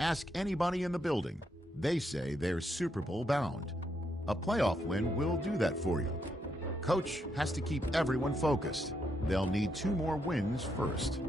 Ask anybody in the building. They say they're Super Bowl bound. A playoff win will do that for you. Coach has to keep everyone focused. They'll need 2 more wins first.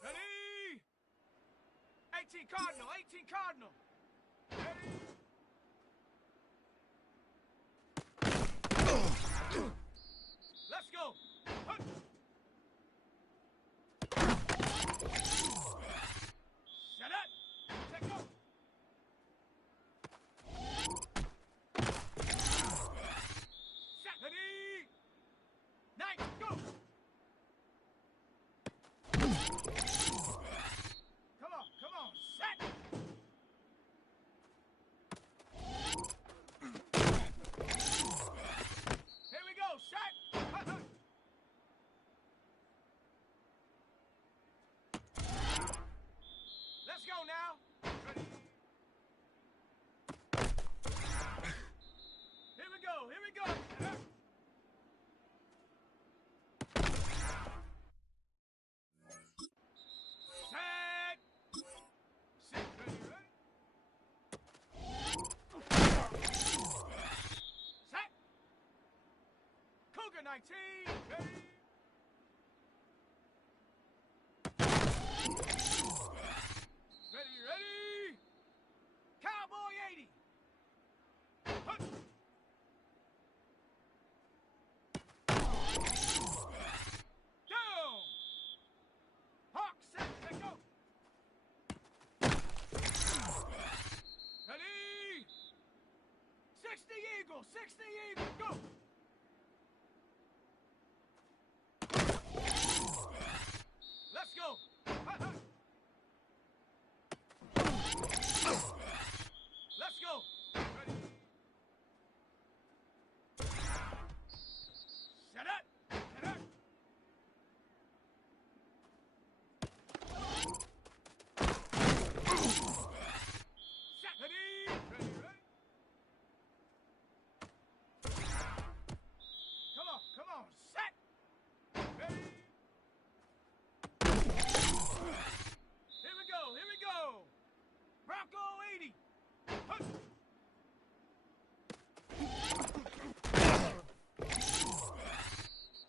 Ready? 18 Cardinal, 18 Cardinal. Ready? Let's go. Hup. Sugar 19, ready. Ready, ready. Cowboy 80. Hup. Down. Hawk set to go. Ready. 60 Eagle, 60 Eagle, go. Let's go. Let's go. Ready. Set up. Set up. Set. Ready. Ready. Ready. Come on. Come on. Set. Ready. Here we go. Here we go. Bronco 80. Hup.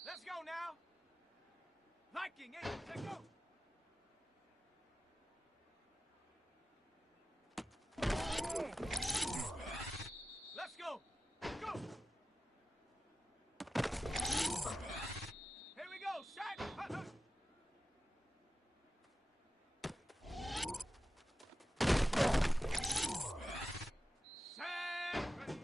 Let's go now. Viking 80. Let's go. Let's go. Go. Here we go. Shot. Hup, hup. Set. Ready.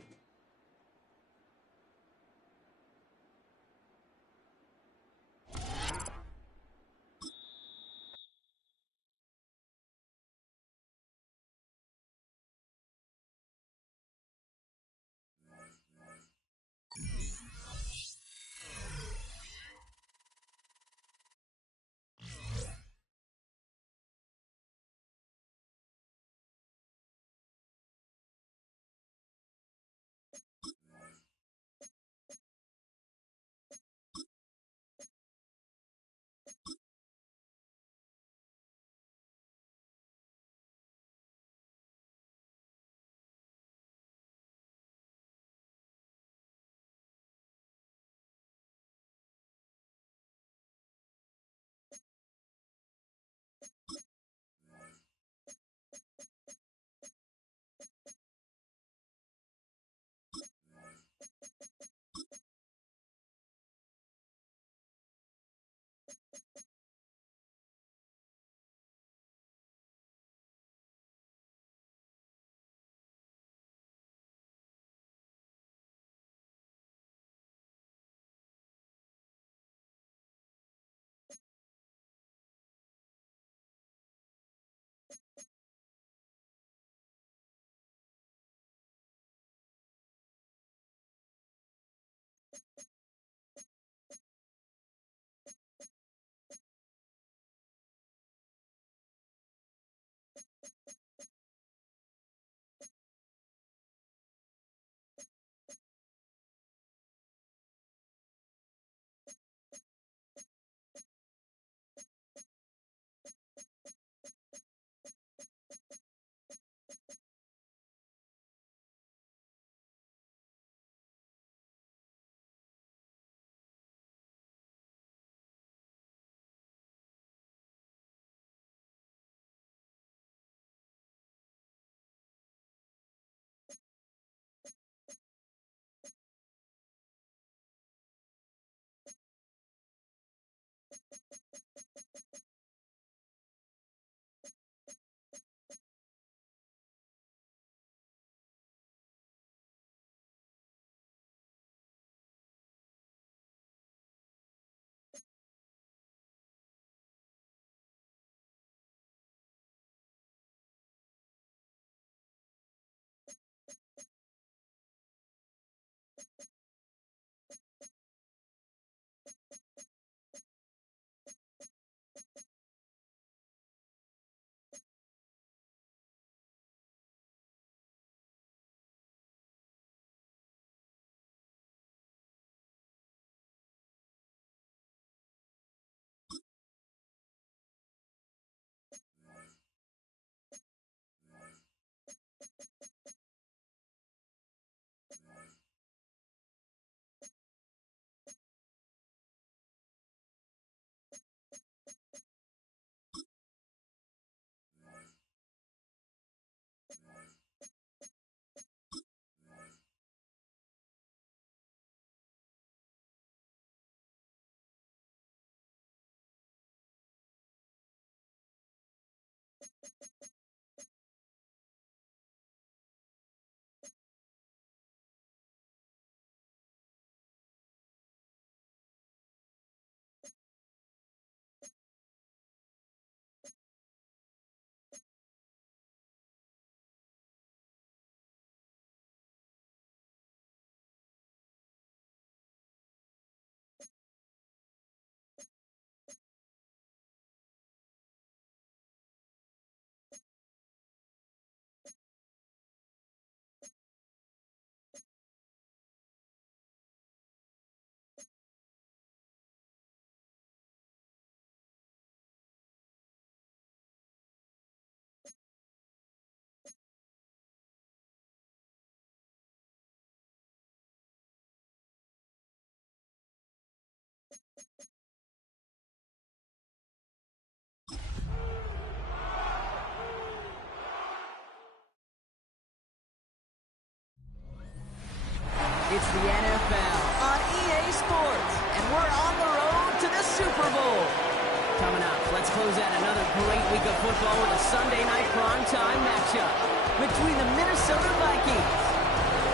Coming up, let's close out another great week of football with a Sunday night primetime matchup between the Minnesota Vikings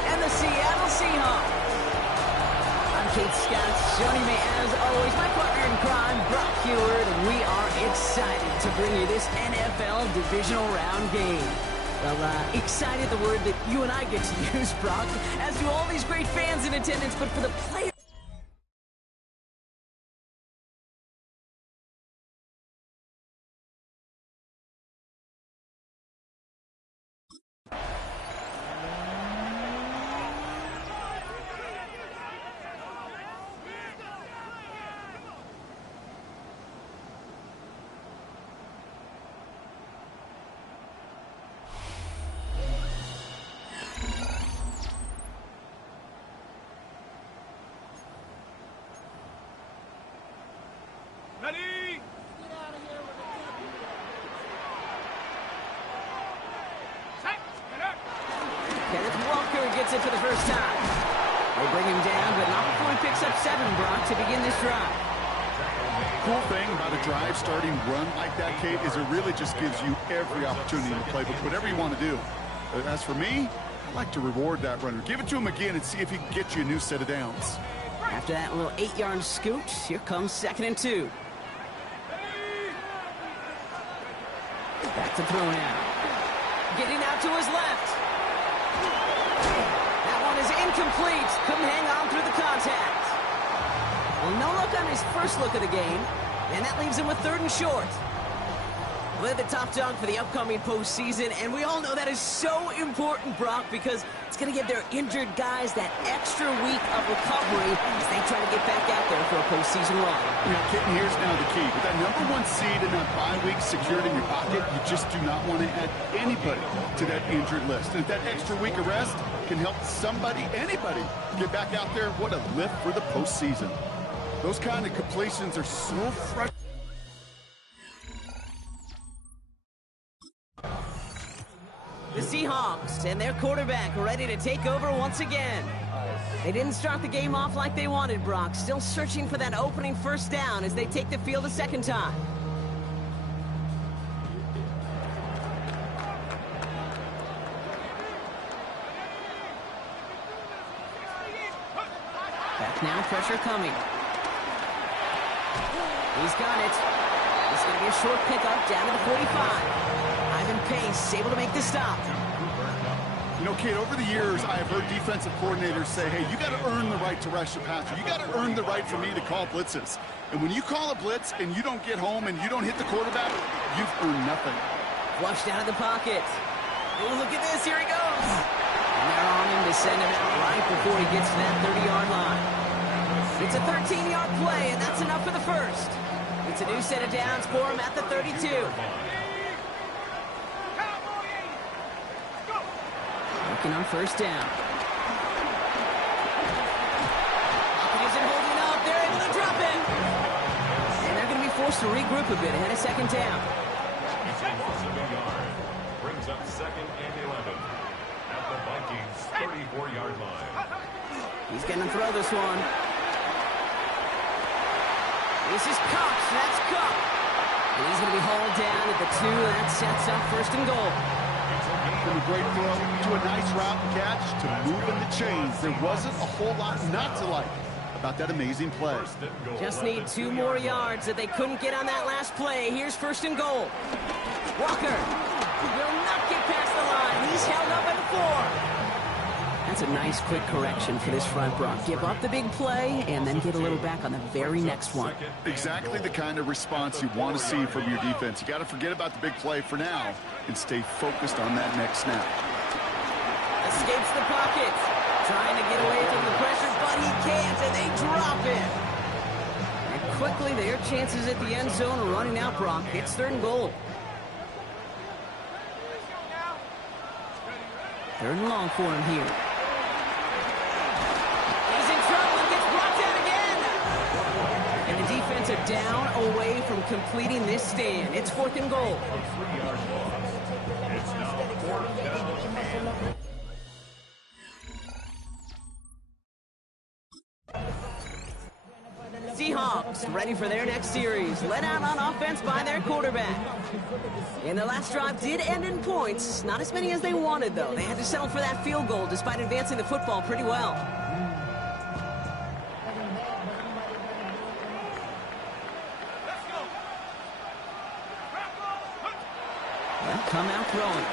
and the Seattle Seahawks. I'm Kate Scott. Joining me, as always, my partner in crime, Brock Heward, and we are excited to bring you this NFL divisional round game. Well, excited, the word that you and I get to use, Brock, as do all these great fans in attendance, but for the players. Ready? Set. Get up. Kenneth Walker gets it for the first time. They bring him down, but not before he picks up 7, Brock, to begin this drive. Cool thing about a drive starting run like that, Kate, is it really just gives you every opportunity to play whatever you want to do. As for me, I like to reward that runner. Give it to him again and see if he can get you a new set of downs. After that little 8-yard scoot, here comes 2nd and 2. Back to throw now. Getting out to his left. That one is incomplete. Couldn't hang on through the contact. Well, no look on his first look of the game, and that leaves him with 3rd and short. We're the top dog for the upcoming postseason, and we all know that is so important, Brock, because it's going to give their injured guys that extra week of recovery as they try to get back out there for a postseason run. You know, Kitten, here's now the key. With that #1 seed and that bye week secured in your pocket, you just do not want to add anybody to that injured list. And if that extra week of rest can help somebody, anybody, get back out there, what a lift for the postseason. Those kind of completions are so frustrating. The Seahawks and their quarterback ready to take over once again. They didn't start the game off like they wanted, Brock. Still searching for that opening first down as they take the field a second time. Back now, pressure coming. He's got it. It's going to be a short pickup down to the 45. Ivan Pace able to make the stop. You know, Kate, over the years, I have heard defensive coordinators say, hey, you got to earn the right to rush the passer. You got to earn the right for me to call blitzes. And when you call a blitz and you don't get home and you don't hit the quarterback, you've earned nothing. Flushed out of the pocket. Oh, look at this. Here he goes. And they're on him to send him out right before he gets to that 30-yard line. It's a 13-yard play, and that's enough for the first. It's a new set of downs for him at the 32. Working on first down. Pocket isn't holding up. They're able to drop it. And they're going to be forced to regroup a bit ahead of 2nd down. Brings up 2nd and 11 at the Vikings 34-yard line. He's going to throw this one. This is Cox. That's Cox. And he's going to be hauled down at the 2. That sets up 1st and goal. From a great throw to a nice route catch to moving the chains. There wasn't a whole lot not to like about that amazing play. Just need 2 more yards that they couldn't get on that last play. Here's 1st and goal. Walker will not get past the line. He's held up at the 4. That's a nice quick correction for this front, Brock. Give up the big play and then get a little back on the very next one. Exactly the kind of response you want to see from your defense. You got to forget about the big play for now and stay focused on that next snap. Escapes the pocket. Trying to get away from the pressure, but he can't, and they drop it. And quickly, their chances at the end zone are running out, Brock. It's 3rd and goal. 3rd and long for him here. He's in trouble and gets brought down again. And the defense are down away from completing this stand. It's 4th and goal. It's now 4th down. Seahawks ready for their next series, led out on offense by their quarterback. And the last drive did end in points. Not as many as they wanted, though. They had to settle for that field goal despite advancing the football pretty well. They'll come out throwing.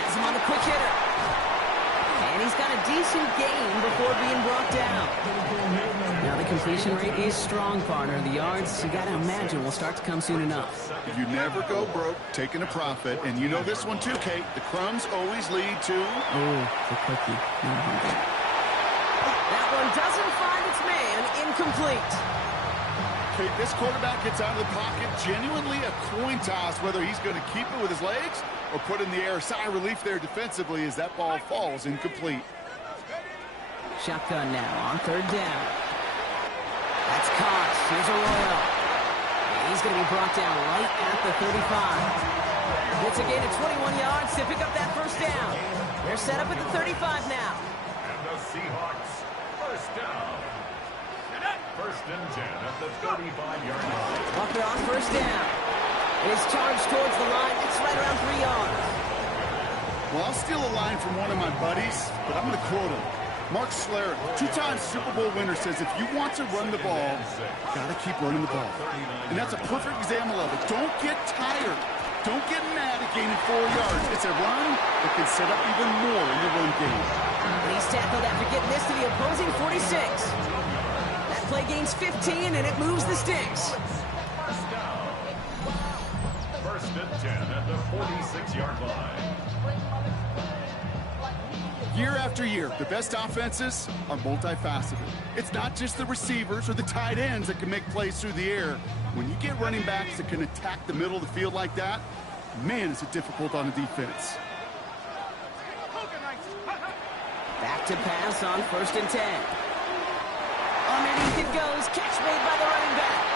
Has him on the quick hitter. And he's got a decent gain before being brought down. Now the completion rate is strong, partner. The yards, you got to imagine, will start to come soon enough. You never go broke taking a profit. And you know this one too, Kate. The crumbs always lead to... Oh, the cookie. That one doesn't find its man. Incomplete. Kate, this quarterback gets out of the pocket. Genuinely a coin toss whether he's going to keep it with his legs or put in the air. Sigh of relief there defensively as that ball falls incomplete. Shotgun now on third down. That's caught. Here's Arroyo. He's going to be brought down right at the 35. Gets a gain of 21 yards to pick up that first down. They're set up at the 35 now. And the Seahawks, first down. First and 10 at the 35-yard line. Walker on first down. It is charged towards the line. It's right around 3 yards. Well, I'll steal a line from one of my buddies, but I'm going to quote him. Mark Schlereth, two-time Super Bowl winner, says if you want to run the ball, got to keep running the ball. And that's a perfect example of it. Don't get tired. Don't get mad at gaining 4 yards. It's a run that can set up even more in the run game. And he's tackled after getting this to the opposing 46. That play gains 15, and it moves the sticks. First down. First and 10 at the 46-yard line. Year after year, the best offenses are multifaceted. It's not just the receivers or the tight ends that can make plays through the air. When you get running backs that can attack the middle of the field like that, man, is it difficult on a defense. Back to pass on first and 10. Underneath it goes. Catch made by the running back.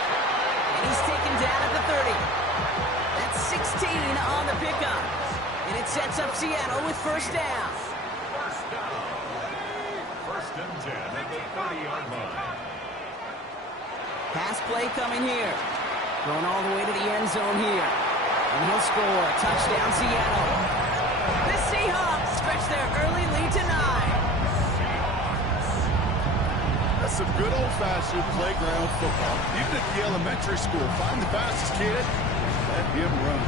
And he's taken down at the 30. That's 16 on the pickup. And it sets up Seattle with first down. First and 10 at the 30-yard line. Pass play coming here. Going all the way to the end zone here. And he'll score. Touchdown, Seattle. The Seahawks stretch their early lead to 9. That's some good old-fashioned playground football. Even at the elementary school, find the fastest kid, let him run.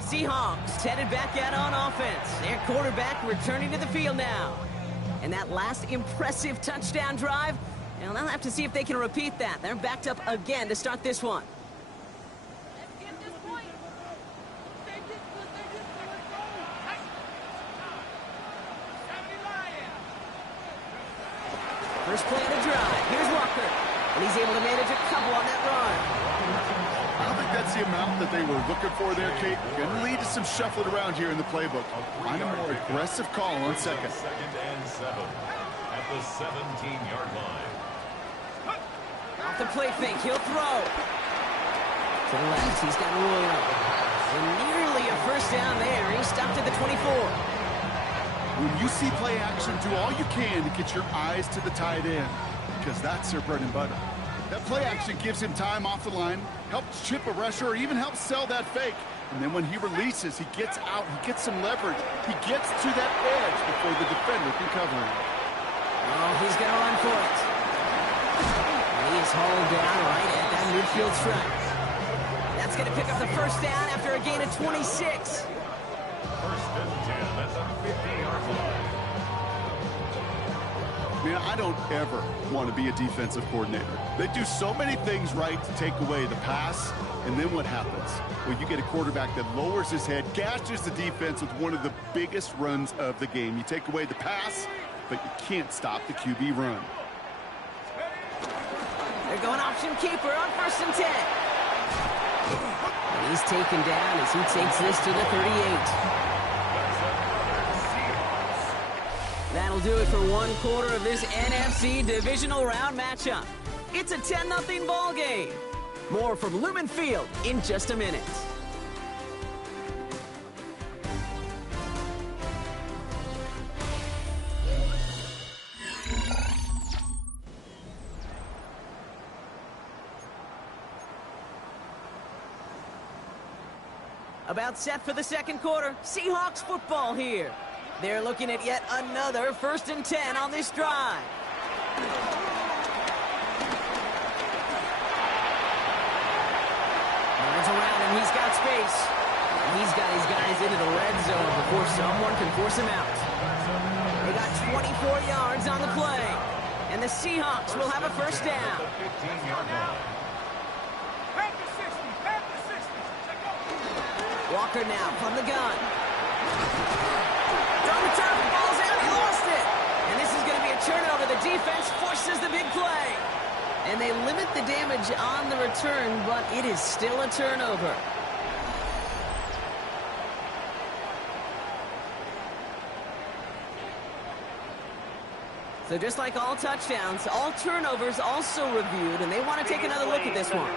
Seahawks headed back out on offense. Their quarterback returning to the field now. And that last impressive touchdown drive, and they'll have to see if they can repeat that. They're backed up again to start this one. First play of the drive. Here's Walker. And he's able to manage a couple on that run. I don't think that's the amount that they were looking for there, Kate. Going to lead to some shuffling around here in the playbook. Find a more aggressive call on second. Second and 7 at the 17-yard line. Off the play fake, he'll throw. To the left, he's got Arroyo. And nearly a first down there. He stopped at the 24. When you see play action, do all you can to get your eyes to the tight end, because that's their bread and butter. That play action gives him time off the line, helps chip a rusher, or even helps sell that fake. And then when he releases, he gets out, he gets some leverage. He gets to that edge before the defender can cover him. Oh, he's going to run for it. And he is hauled down right at that midfield stripe. That's going to pick up the first down after a gain of 26. First and 10 at the 50-yard line. Man, I don't ever want to be a defensive coordinator. They do so many things right to take away the pass, and then what happens? Well, you get a quarterback that lowers his head, gashes the defense with one of the biggest runs of the game. You take away the pass, but you can't stop the QB run. They're They're going option keeper on 1st and 10. And he's taken down as he takes this to the 38. That'll do it for one quarter of this NFC divisional round matchup. It's a 10-0 ball game. More from Lumen Field in just a minute. About set for the second quarter. Seahawks football here. They're looking at yet another 1st and 10 on this drive. Runs around and he's got space. He's got his guys into the red zone before someone can force him out. They got 24 yards on the play. And the Seahawks will have a 1st down. Walker now from the gun. From the turf, falls out, he lost it. And this is going to be a turnover. The defense forces the big play. And they limit the damage on the return, but it is still a turnover. So just like all touchdowns, all turnovers also reviewed, and they want to take another look at this one.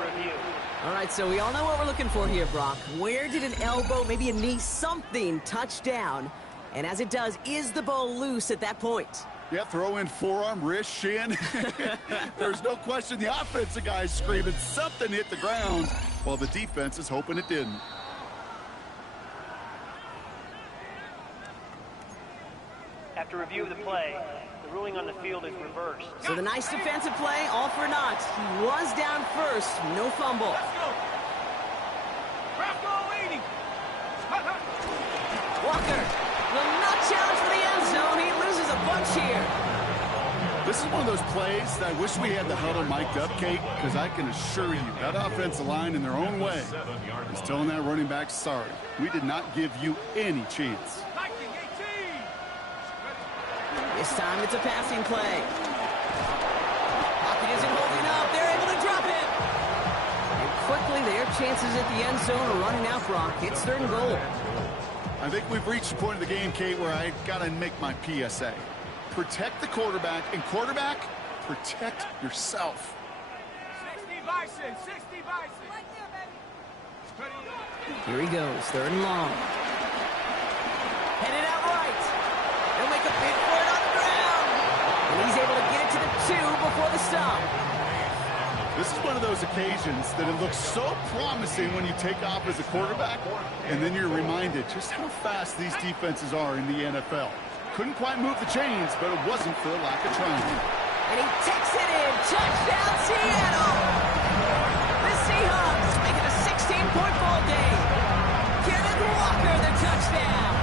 All right, so we all know what we're looking for here, Brock. Where did an elbow, maybe a knee, something touch down? And as it does, is the ball loose at that point? Yeah, throw in forearm, wrist, shin. There's no question the offensive guy's screaming something hit the ground while the defense is hoping it didn't. After review of the play, the ruling on the field is reversed. So the nice defensive play, all for naught. He was down first, no fumble. Let's go. Brocco 80. Walker will not challenge for the end zone. He loses a bunch here. This is one of those plays that I wish we had the huddle mic'd up, Kate, because I can assure you that offensive line in their own way is telling that running back, sorry, we did not give you any chance. This time it's a passing play. Pocket isn't holding up. They're able to drop it. And quickly their chances at the end zone are running out, Brock. It's 3rd and goal. I think we've reached the point of the game, Kate, where I got to make my PSA. Protect the quarterback, and quarterback, protect yourself. 60 Bison, 60 Bison. Right there, baby. Here he goes, 3rd and long. Headed out right. They'll make a big for it on the ground. And he's able to get it to the 2 before the stop. This is one of those occasions that it looks so promising when you take off as a quarterback, and then you're reminded just how fast these defenses are in the NFL. Couldn't quite move the chains, but it wasn't for a lack of trying. And he takes it in. Touchdown, Seattle. The Seahawks make it a 16-point ball game. Kenneth Walker, the touchdown.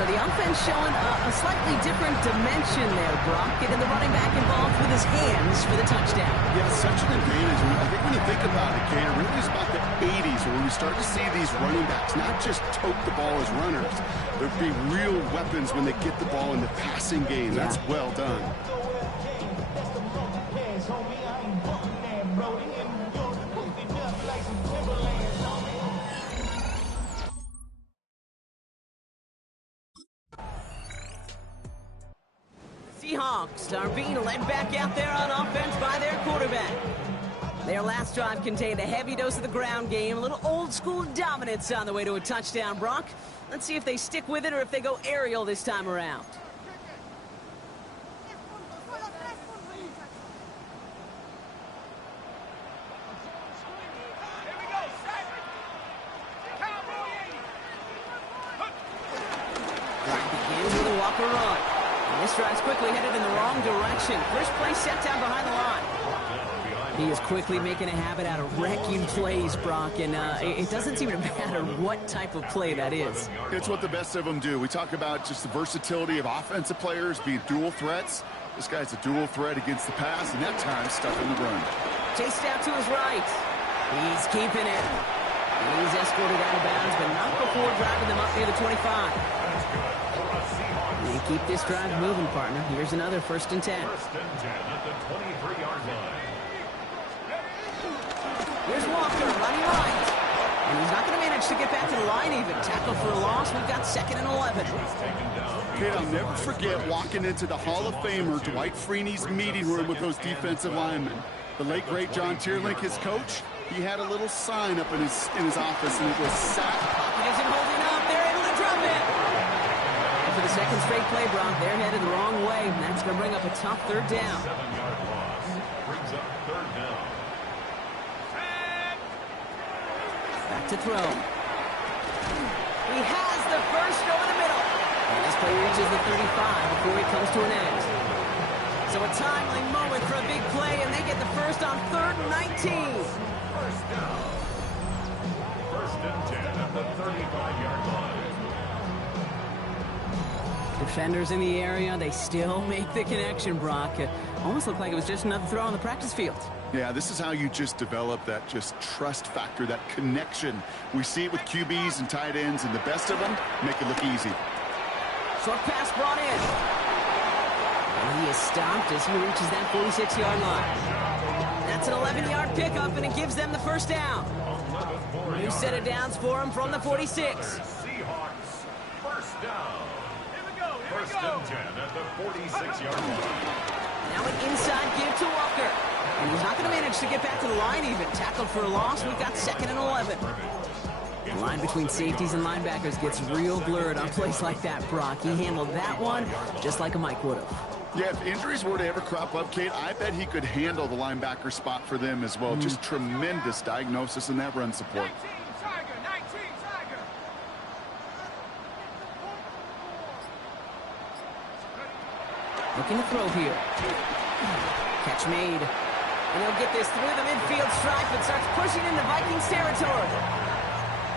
So the offense showing a slightly different dimension there, Brock, getting the running back involved with his hands for the touchdown. Yeah, it's such an advantage. I think when you think about it, Kate, it really is about the 80s where we start to see these running backs not just tote the ball as runners. There'd be real weapons when they get the ball in the passing game. Yeah. That's well done. Seahawks are being led back out there on offense by their quarterback. Their last drive contained a heavy dose of the ground game, a little old-school dominance on the way to a touchdown, Brock. Let's see if they stick with it or if they go aerial this time around. Drive begins with a Walker run. And this drive's quickly headed in the wrong direction. First play set down behind the line. He is quickly making a habit out of wrecking plays, Brock, and it doesn't seem to matter what type of play that is. It's what the best of them do. We talk about just the versatility of offensive players being dual threats. This guy's a dual threat against the pass, and that time stuck in the run. Chased out to his right. He's keeping it. He's escorted out of bounds, but not before driving them up near the 25. They keep this drive moving, partner. Here's another 1st and 10. 1st and 10 at the 28. Here's Walker running right. And he's not going to manage to get back to the line even. Tackle for a loss. We've got 2nd and 11. Kate, I'll never forget walking into the Hall of Famer Dwight Freeney's meeting room with those defensive linemen. The late, great John Tierlink, his coach, he had a little sign up in his office, and it was sack. Pocket isn't holding up. They're able to drop it. And for the second straight play, Brock, they're headed the wrong way. And that's going to bring up a tough 3rd down. 7-yard loss brings up 3rd down. Back to throw. He has the first over the middle. And this play reaches the 35 before he comes to an end. So a timely moment for a big play, and they get the first on 3rd and 19. First down. 1st and 10 at the 35-yard line. Defenders in the area, they still make the connection, Brock. It almost looked like it was just another throw on the practice field. Yeah, this is how you just develop that just trust factor, that connection. We see it with QBs and tight ends, and the best of them make it look easy. Short pass brought in. And he is stopped as he reaches that 46-yard line. That's an 11-yard pickup, and it gives them the first down. New set of downs for him from the 46. Seahawks, first down. Here we go. Here we 1st go. and 10 at the 46-yard line. Now an inside give to Walker. And he's not going to manage to get back to the line even. Tackled for a loss. We've got 2nd and 11. The line between safeties and linebackers gets real blurred on plays like that, Brock. He handled that one just like a Mike would have. Yeah, if injuries were to ever crop up, Kate, I bet he could handle the linebacker spot for them as well. Just tremendous diagnosis in that run support. 19 Tiger. 19 Tiger. Looking to throw here. Catch made. And he'll get this through the midfield stripe and starts pushing into Vikings territory.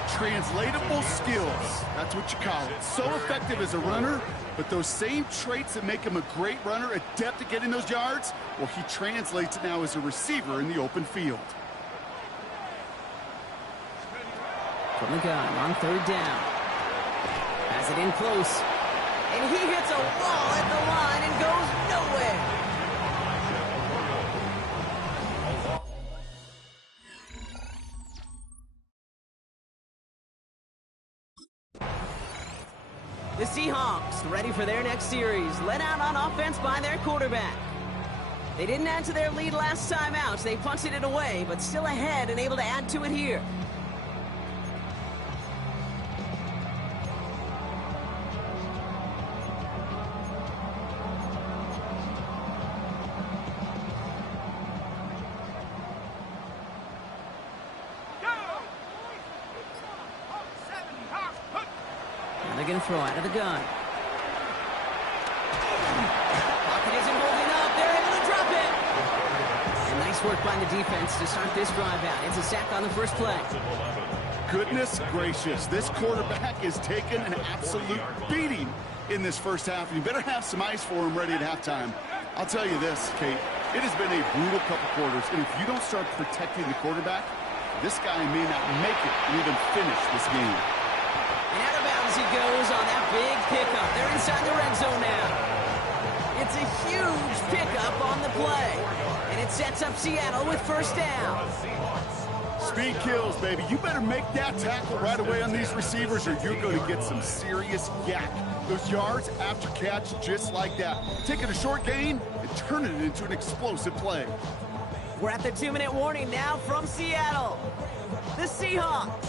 Translatable skills. That's what you call it. So effective as a runner, but those same traits that make him a great runner, adept at getting those yards, well, he translates it now as a receiver in the open field. From the gun on 3rd down. Has it in close. And he hits a wall at the line and goes nowhere. The Seahawks ready for their next series, led out on offense by their quarterback. They didn't add to their lead last time out. They punted it away, but still ahead and able to add to it here. They're going to throw out of the gun. Pocket isn't holding up. They're able to drop it. And nice work by the defense to start this drive out. It's a sack on the first play. Goodness gracious, this quarterback is taking an absolute beating in this first half. You better have some ice for him ready at halftime. I'll tell you this, Kate, it has been a brutal couple quarters, and if you don't start protecting the quarterback, this guy may not make it and even finish this game. And out of bounds he goes on that big pickup. They're inside the red zone now. It's a huge pickup on the play. And it sets up Seattle with first down. Speed kills, baby. You better make that tackle right away on these receivers or you're going to get some serious yak. Those yards after catch just like that. Taking a short gain and turning it into an explosive play. We're at the 2-minute warning now from Seattle. The Seahawks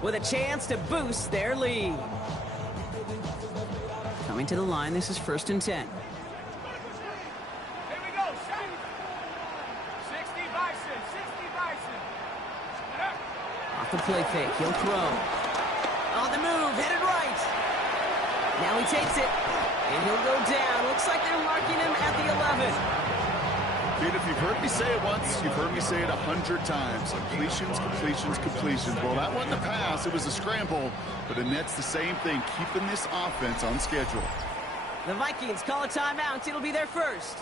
with a chance to boost their lead. Coming to the line, this is 1st and 10. Here we go, shot. 60 Bison, 60 Bison. Off the play fake, he'll throw. On the move, headed right. Now he takes it, and he'll go down. Looks like they're marking him at the 11. Dude, if you've heard me say it once, you've heard me say it 100 times. Completions, completions, completions. Well, that wasn't a pass. It was a scramble. But Annette's the same thing, keeping this offense on schedule. The Vikings call a timeout. It'll be their first,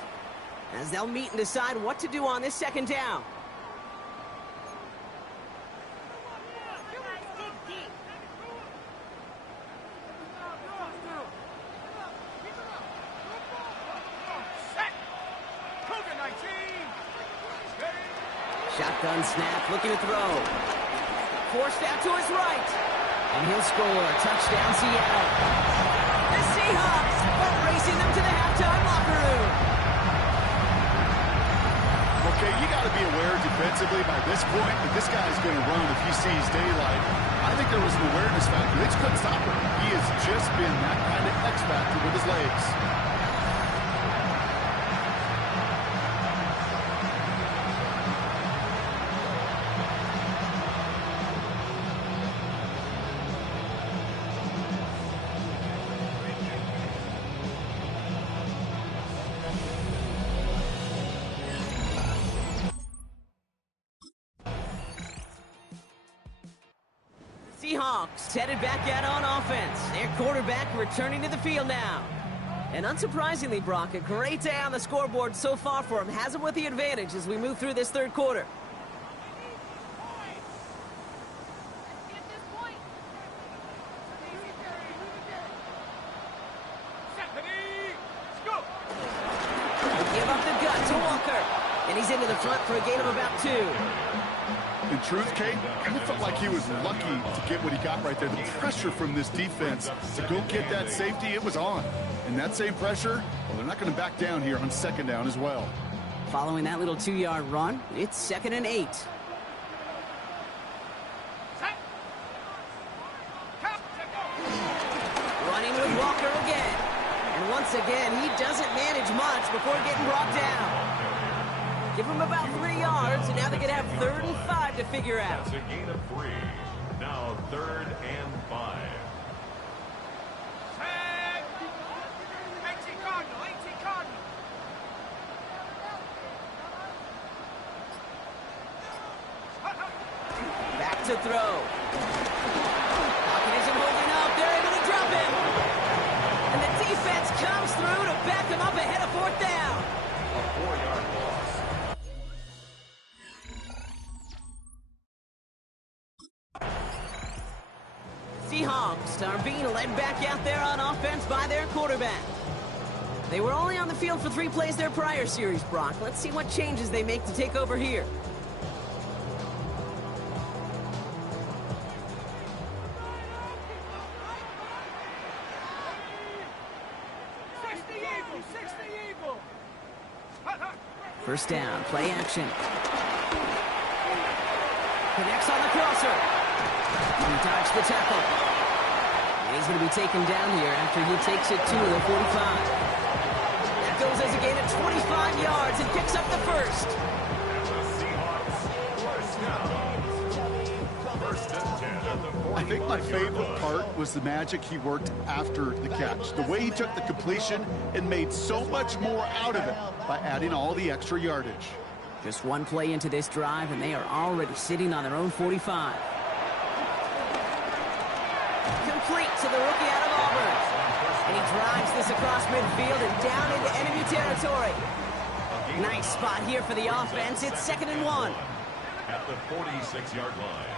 as they'll meet and decide what to do on this 2nd down. Shotgun snap, looking to throw. Forced out to his right. And he'll score. Touchdown, Seattle. The Seahawks are racing them to the halftime locker room. Okay, you got to be aware defensively by this point that this guy's going to run if he sees daylight. I think there was an awareness factor. They just couldn't stop him. He has just been that kind of X factor with his legs. Seahawks headed back out on offense. Their quarterback returning to the field now. And unsurprisingly, Brock, a great day on the scoreboard so far for him. Has him with the advantage as we move through this third quarter. Give up the gut to Walker. And he's into the front for a gain of about 2. In truth, Kate, kind of felt like he was lucky to get what he got right there. The pressure from this defense to go get that safety, it was on. And that same pressure, well, they're not going to back down here on second down as well. Following that little 2-yard run, it's 2nd and 8. Running with Walker again. And once again, he doesn't manage much before getting brought down. Give him about 3 yards, and now they're going to have 3rd and 5 to figure out. That's a gain of 3. Now 3rd and 5. Back to throw. Hawkins isn't holding up. They're able to drop him. And the defense comes through to back him up ahead of 4th down. A 4-yard loss. Seahawks are being led back out there on offense by their quarterback. They were only on the field for 3 plays their prior series, Brock. Let's see what changes they make to take over here. First down, play action. Connects on the crosser. He dodged the tackle. And he's going to be taken down here after he takes it to the 45. That goes as a gain of 25 yards and picks up the first. And the Seahawks, first down. First and 10 at the 45. I think my favorite part was the magic he worked after the catch. The way he took the completion and made so much more out of it by adding all the extra yardage. Just one play into this drive, and they are already sitting on their own 45. Complete to the rookie out of Auburn. And he drives this across midfield and down into enemy territory. Nice spot here for the offense. It's 2nd and 1. At the 46-yard line.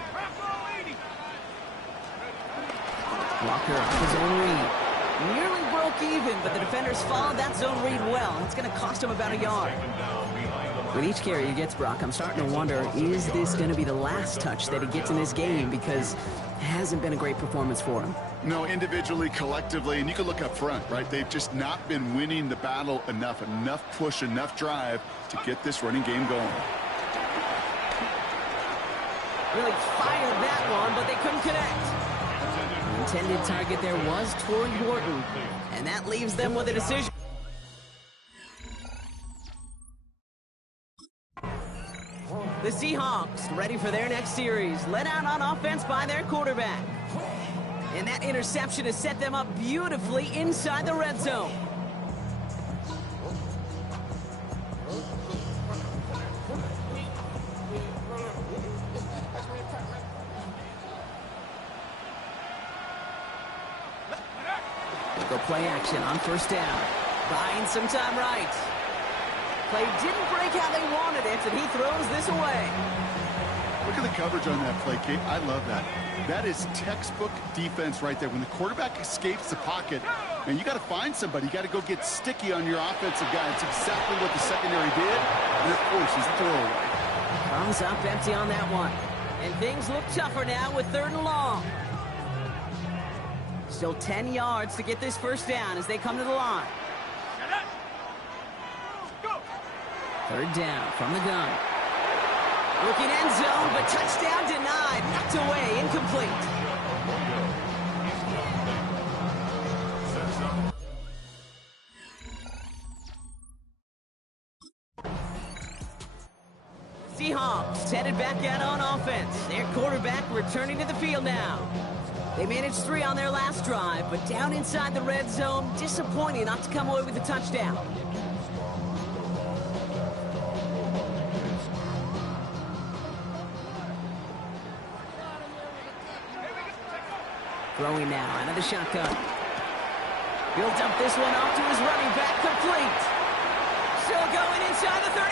Walker off his own read. Nearly broke even, but the defenders followed that zone read well. It's going to cost him about a yard. With each carry he gets, Brock, I'm starting to wonder, is this going to be the last touch that he gets in this game? Because it hasn't been a great performance for him. No, individually, collectively, and you can look up front, right? They've just not been winning the battle enough push, enough drive to get this running game going. Really fired that one, but they couldn't connect. The intended target there was Torrey Horton, and that leaves them with a decision. The Seahawks ready for their next series, led out on offense by their quarterback. And that interception has set them up beautifully inside the red zone. Go play action on first down. Buying some time right. Play didn't break how they wanted it, and he throws this away. Look at the coverage on that play, Kate. I love that. That is textbook defense right there. When the quarterback escapes the pocket, and you got to find somebody. You got to go get sticky on your offensive guy. It's exactly what the secondary did, and it forces the throwaway. Comes up empty on that one. And things look tougher now with 3rd and long. Still 10 yards to get this first down as they come to the line. 3rd down from the gun. Looking end zone, but touchdown denied. Knocked away, incomplete. Seahawks headed back out on offense. Their quarterback returning to the field now. They managed 3 on their last drive, but down inside the red zone, disappointing not to come away with a touchdown. Throwing now out of the shotgun. Built up this one off to his running back, complete. Still going inside the 35.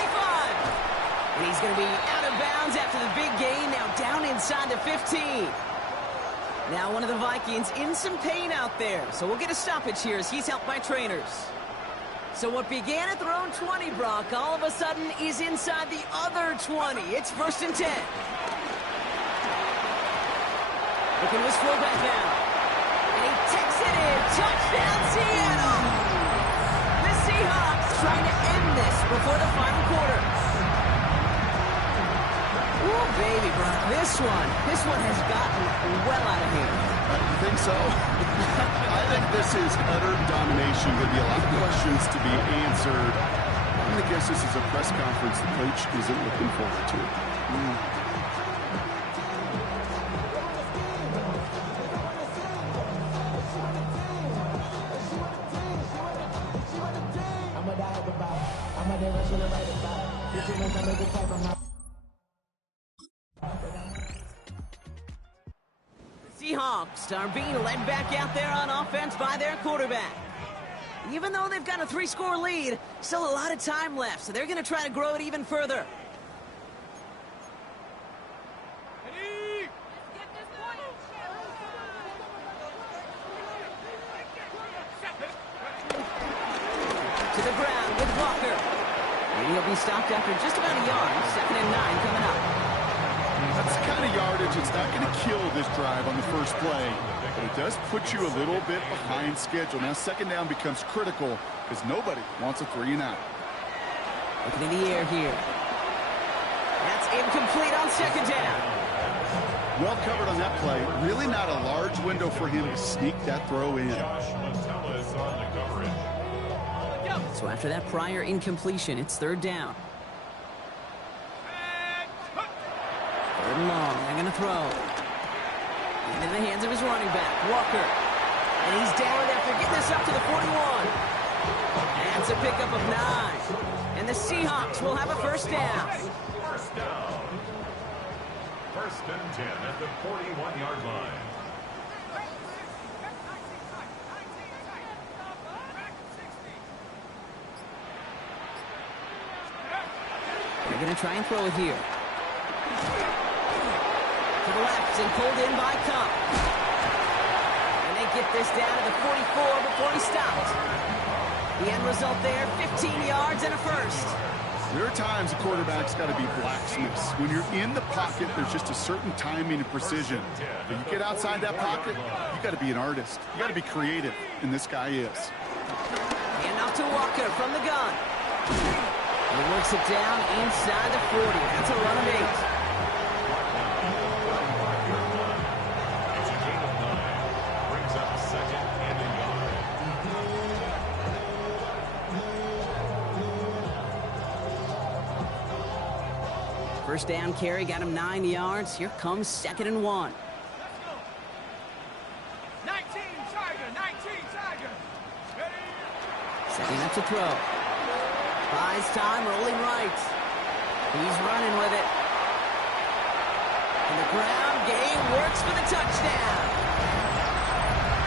And he's going to be out of bounds after the big gain, now down inside the 15. Now one of the Vikings in some pain out there, so we'll get a stoppage here as he's helped by trainers. So what began at their own 20, Brock, all of a sudden is inside the other 20. It's 1st and 10. Looking to his fullback now. And he takes it in. Touchdown, Seattle! The Seahawks trying to end this before the final quarter. Ooh, baby, Brock, this one has gotten well out of hand. You think so? I think this is utter domination. There'll be a lot of questions to be answered. I'm going to guess this is a press conference the coach isn't looking forward to. Seahawks are being led back out there on offense by their quarterback. Even though they've got a 3-score lead, still a lot of time left, so they're going to try to grow it even further. To the ground with Walker. And he'll be stopped after just about a yard. 2nd and 9 coming up. That's the kind of yardage. It's not going to kill this drive on the first play, but it does put you a little bit behind schedule. Now 2nd down becomes critical because nobody wants a 3 and out. Looking in the air here. That's incomplete on 2nd down. Well covered on that play. Really not a large window for him to sneak that throw in. So after that prior incompletion, it's 3rd down. 3rd and long. They're going to throw. Into the hands of his running back, Walker. And he's down after getting this up to the 41. That's a pickup of 9. And the Seahawks will have a 1st down. 1st down. 1st and 10 at the 41-yard line. They're going to try and throw it here. To the left and pulled in by Cup. And they get this down to the 44 before he stopped. The end result there, 15 yards and a 1st. There are times a quarterback's got to be blacksmiths. When you're in the pocket, there's just a certain timing and precision. When you get outside that pocket, you got to be an artist. You got to be creative, and this guy is. And off to Walker from the gun. He works it down inside the 40. That's a run of 8. It's a gain of 9. Brings up 2nd and a yard. First down carry got him 9 yards. Here comes 2nd and 1. 19 Tiger. Setting up to throw. Buys time, rolling right. He's running with it. And the ground game works for the touchdown.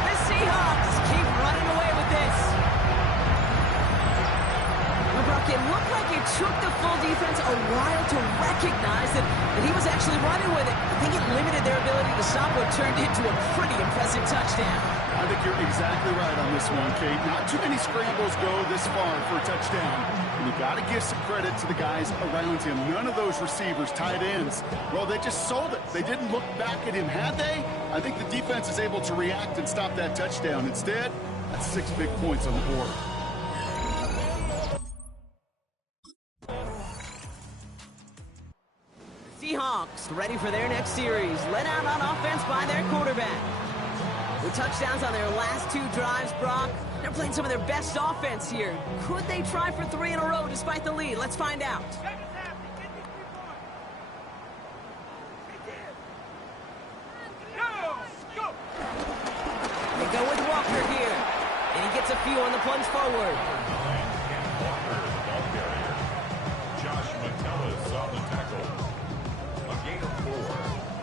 The Seahawks keep running away with this. Well, Brock, it looked like it took the full defense a while to recognize that he was actually running with it. I think it limited their ability to stop what turned into a pretty impressive touchdown. I think you're exactly right on this one, Kate. Not too many scrambles go this far for a touchdown. And you got to give some credit to the guys around him. None of those receivers, tight ends, well, they just sold it. They didn't look back at him. Had they? I think the defense is able to react and stop that touchdown. Instead, that's 6 big points on the board. Seahawks ready for their next series, led out on offense by their quarterback. With touchdowns on their last 2 drives, Brock, they're playing some of their best offense here. Could they try for 3 in a row despite the lead? Let's find out. They go with Walker here, and he gets a few on the plunge forward. Josh Metellus on the tackle. A gain of 4.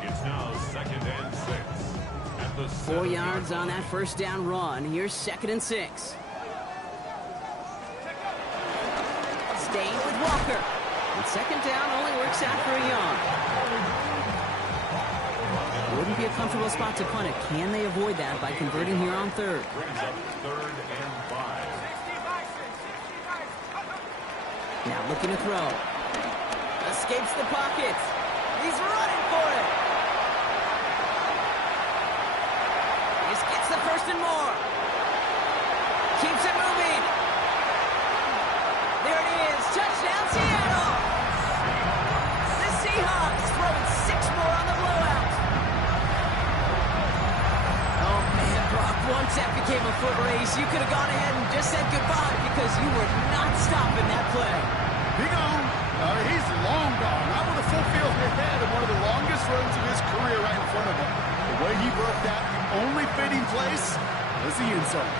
It's now 2nd and 6. At the 4 yards on that first down run. Here's 2nd and 6. Staying with Walker. And 2nd down only works out for a yard. Wouldn't be a comfortable spot to punt it. Can they avoid that by converting here on 3rd? Brings up 3rd and 5. Now looking to throw. Escapes the pocket. He's running for it. This gets the 1st and more. Keeps it moving. There it is. Touchdown, Seattle. The Seahawks throwing 6 more on the blowout. Oh, man, Brock, once that became a foot race, you could have gone ahead and just said goodbye because you were not stopping that play. He gone. He's long gone. Not with a full field ahead of one of the longest runs of his career right in front of him. The way he broke that, the only fitting place was the end zone.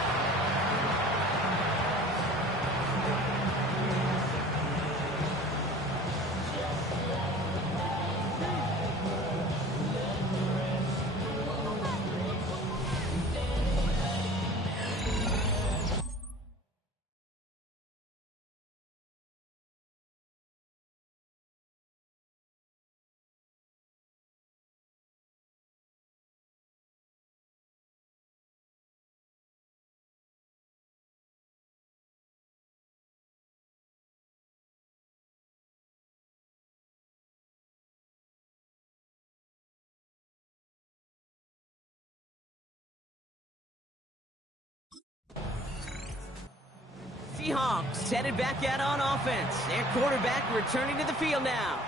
Seahawks headed back out on offense. Their quarterback returning to the field now.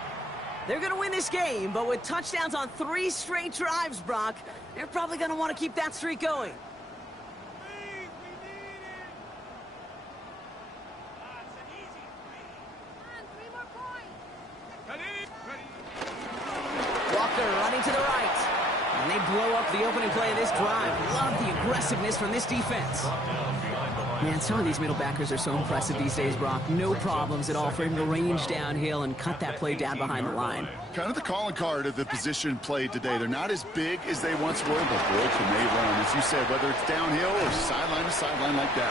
They're going to win this game, but with touchdowns on 3 straight drives, Brock, they're probably going to want to keep that streak going. Walker running to the right. And they blow up the opening play of this drive. Love the aggressiveness from this defense. Man, some of these middle backers are so impressive these days, Brock. No problems at all for him to range downhill and cut that play down behind the line. Kind of the calling card of the position played today. They're not as big as they once were, but boy, can they run. As you said, whether it's downhill or sideline to sideline like that.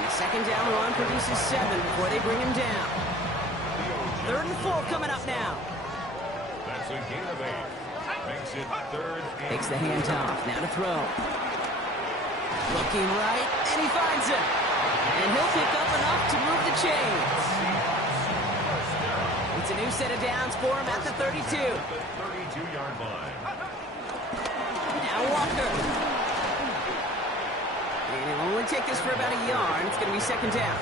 And the 2nd down run produces 7 before they bring him down. 3rd and 4 coming up now. That's a gain of 8. Makes it 3rd and Takes the handoff. Now to throw. Looking right, and he finds it. And he'll pick up enough to move the chains. It's a new set of downs for him at the 32. the 32-yard line. Now Walker. And he'll only take this for about a yard. It's going to be 2nd down.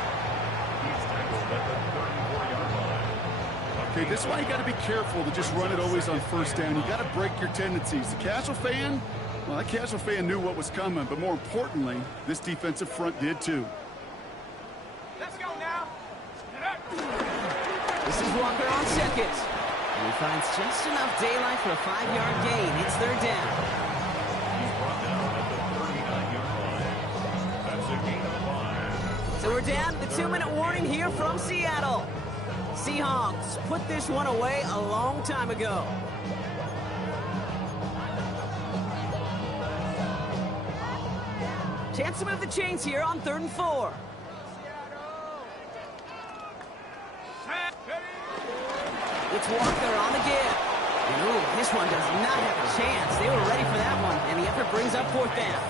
He's tackled at the 34-yard line. Okay, this is why you got to be careful to just run it always on 1st down. You got to break your tendencies. The casual fan, well, that casual fan knew what was coming, but more importantly, this defensive front did too. Let's go now. This is Walker on 2nd. And he finds just enough daylight for a 5-yard gain. It's 3rd down. He's brought down at the 39-yard line. That's a gain of 5. So we're down to the 2-minute warning here from Seattle. Seahawks put this one away a long time ago. Chance to move the chains here on 3rd and 4. It's Walker on the give. And ooh, this one does not have a chance. They were ready for that one, and the effort brings up 4th down.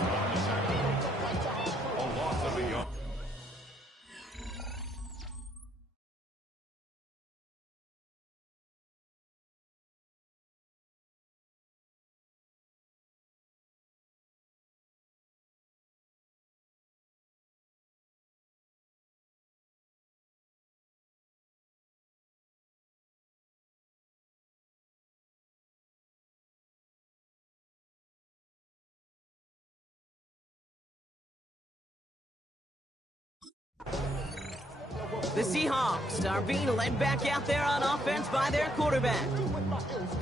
The Seahawks are being led back out there on offense by their quarterback.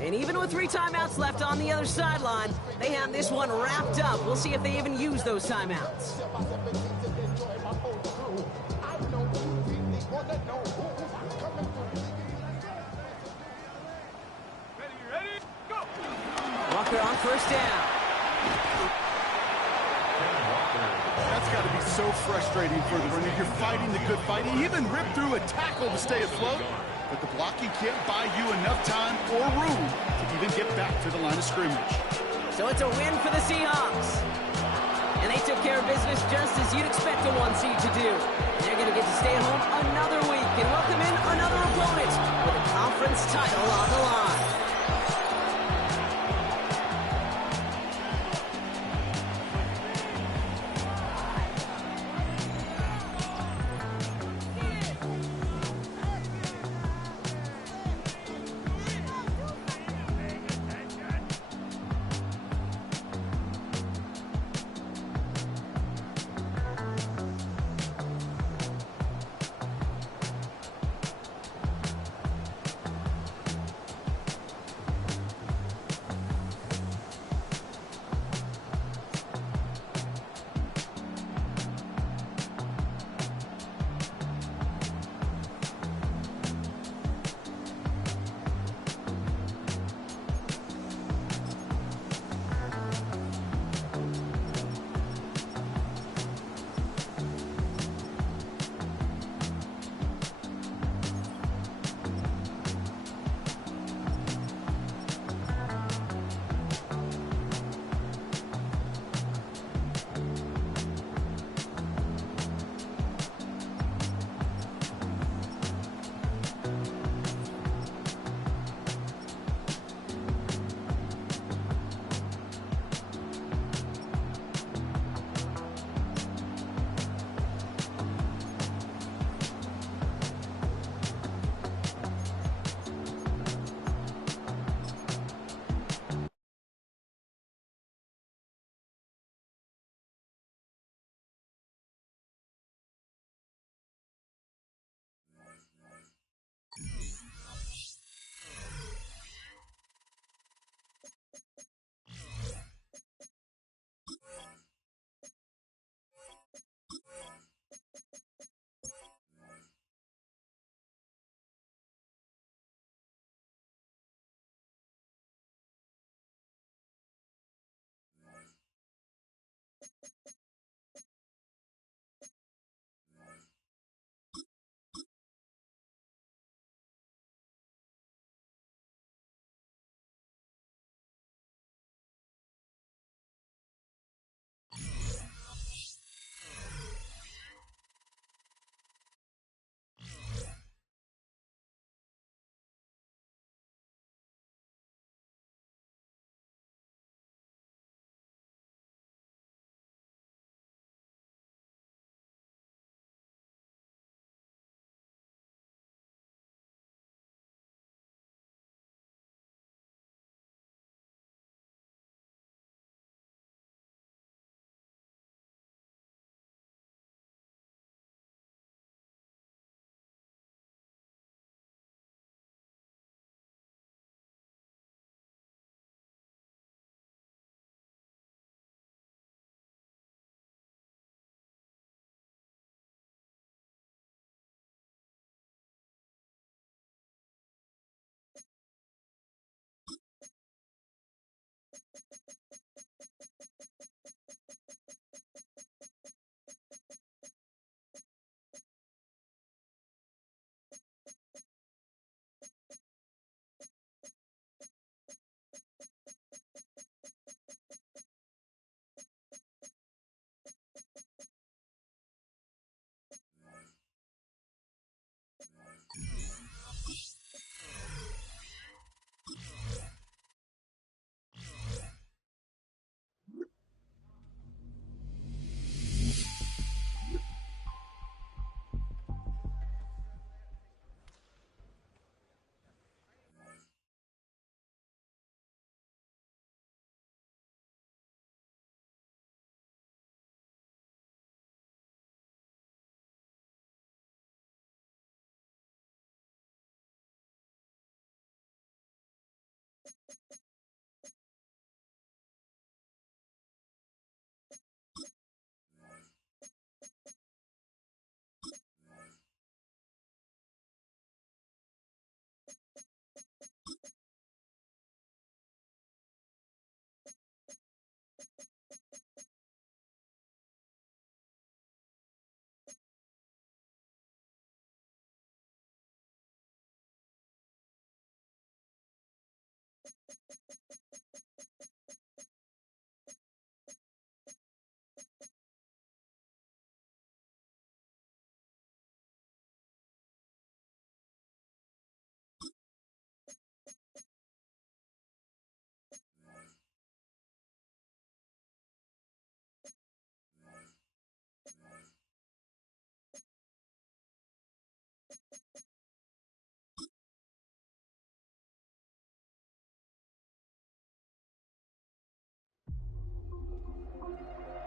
And even with 3 timeouts left on the other sideline, they have this one wrapped up. We'll see if they even use those timeouts. Ready, go! Walker on first down. That's got to be so frustrating for the runner. You're fighting the good fight. He even ripped through a tackle to stay afloat. But the blocking can't buy you enough time or room to even get back to the line of scrimmage. So it's a win for the Seahawks. And they took care of business just as you'd expect a 1 seed to do. And they're going to get to stay at home another week and welcome in another opponent with a conference title on the line.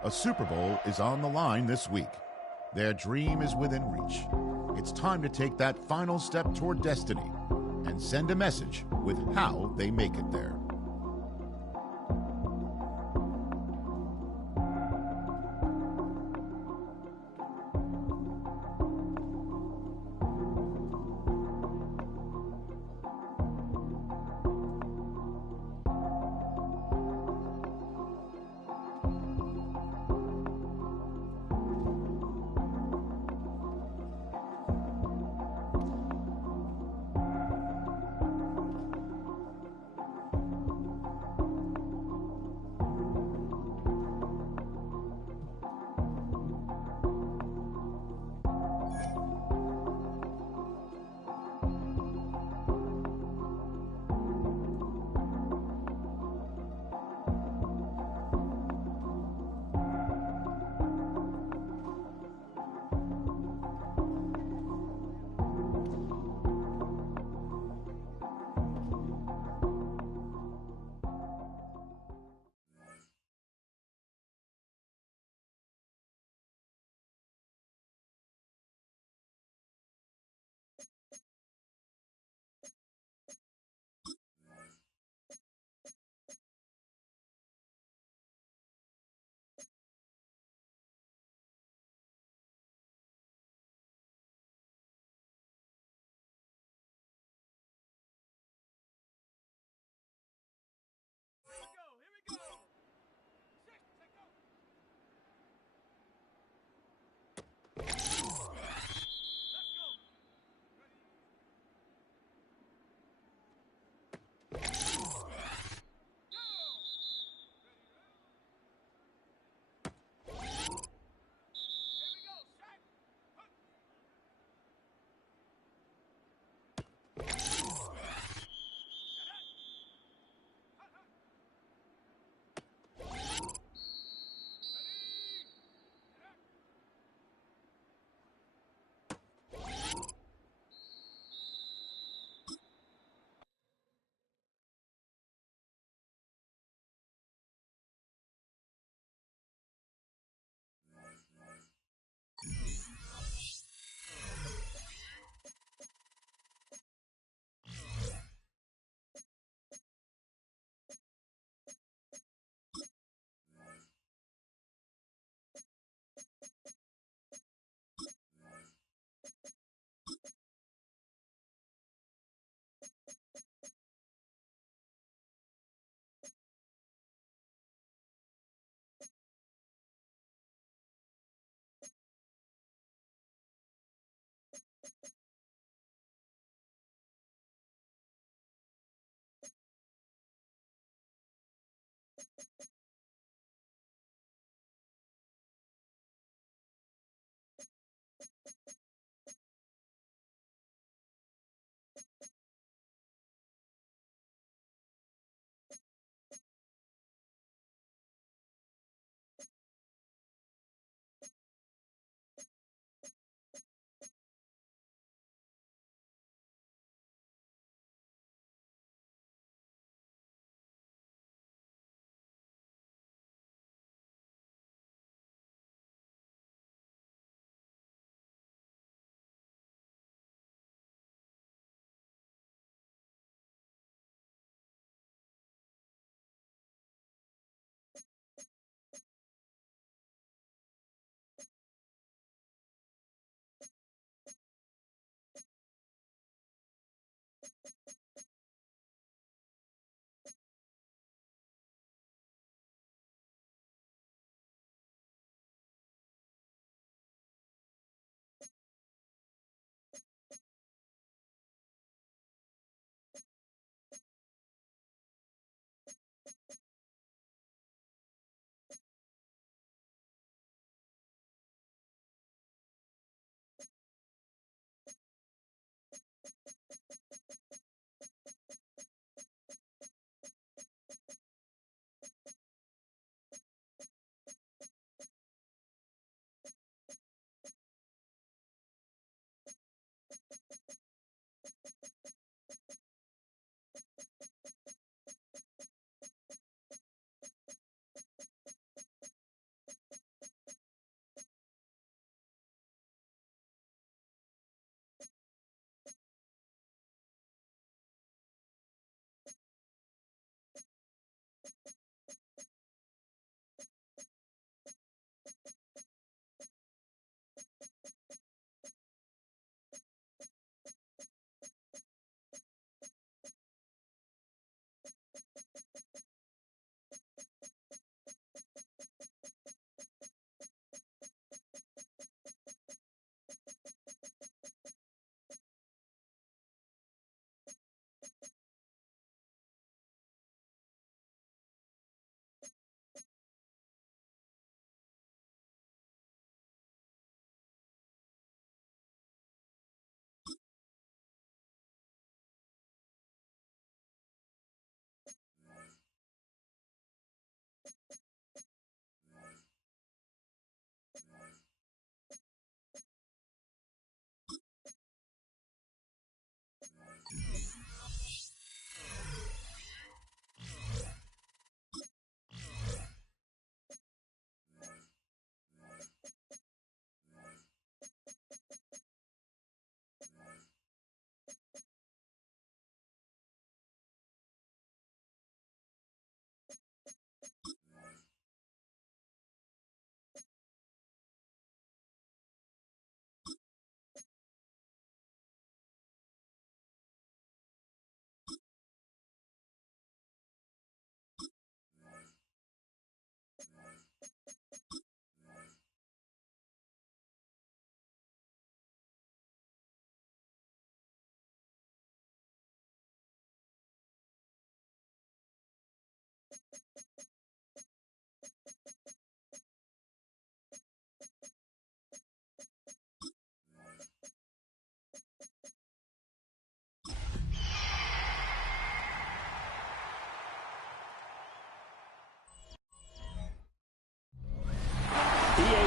A Super Bowl is on the line this week. Their dream is within reach. It's time to take that final step toward destiny and send a message with how they make it there.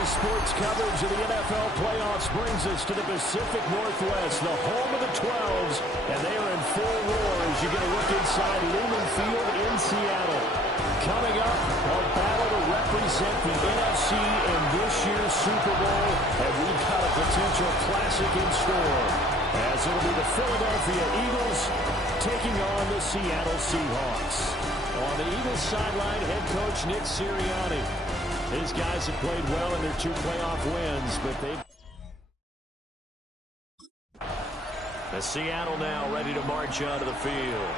Sports coverage of the NFL playoffs brings us to the Pacific Northwest, the home of the 12s, and they are in full roar as you get a look inside Lumen Field in Seattle. Coming up, a battle to represent the NFC in this year's Super Bowl, and we've got a potential classic in store, as it'll be the Philadelphia Eagles taking on the Seattle Seahawks. On the Eagles sideline, head coach Nick Sirianni. His guys have played well in their 2 playoff wins, but they've... The Seattle now ready to march onto the field.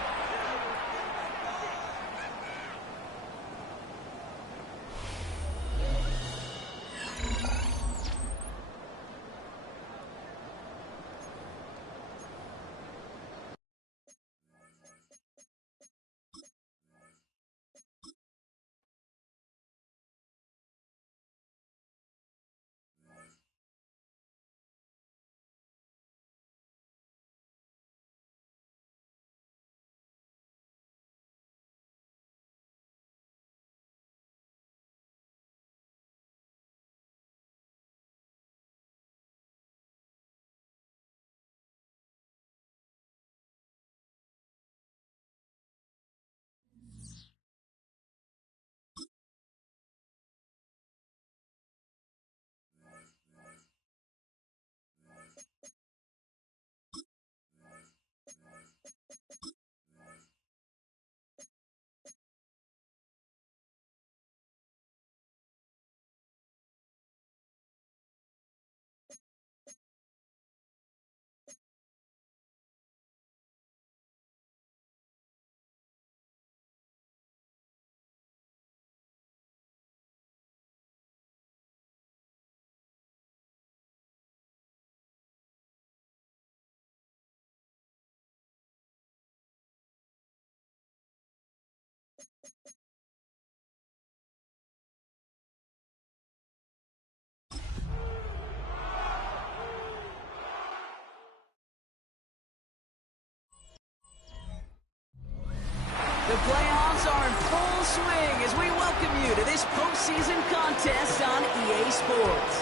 The playoffs are in full swing as we welcome you to this postseason contest on EA Sports.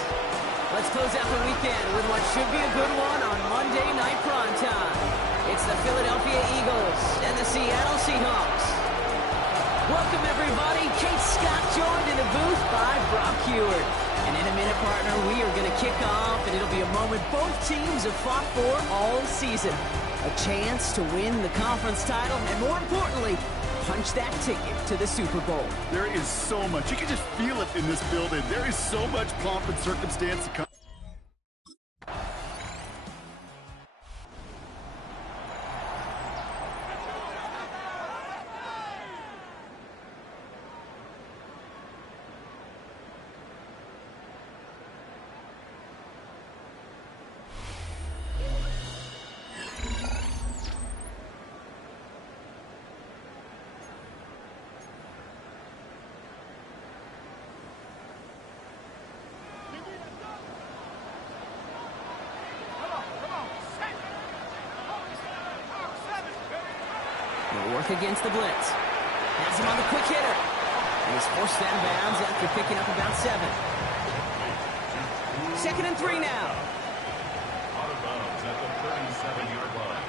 Let's close out the weekend with what should be a good one on Monday Night Primetime. It's the Philadelphia Eagles and the Seattle Seahawks. Welcome, everybody. Kate Scott joined in the booth by Brock Heward. And in a minute, partner, we are going to kick off, and it'll be a moment both teams have fought for all season. A chance to win the conference title, and more importantly, punch that ticket to the Super Bowl. There is so much. You can just feel it in this building. There is so much pomp and circumstance to come. Work against the blitz. Has him on the quick hitter. And he's forced out of bounds after picking up about 7. 2nd and 3 now. Out of bounds at the 37-yard line.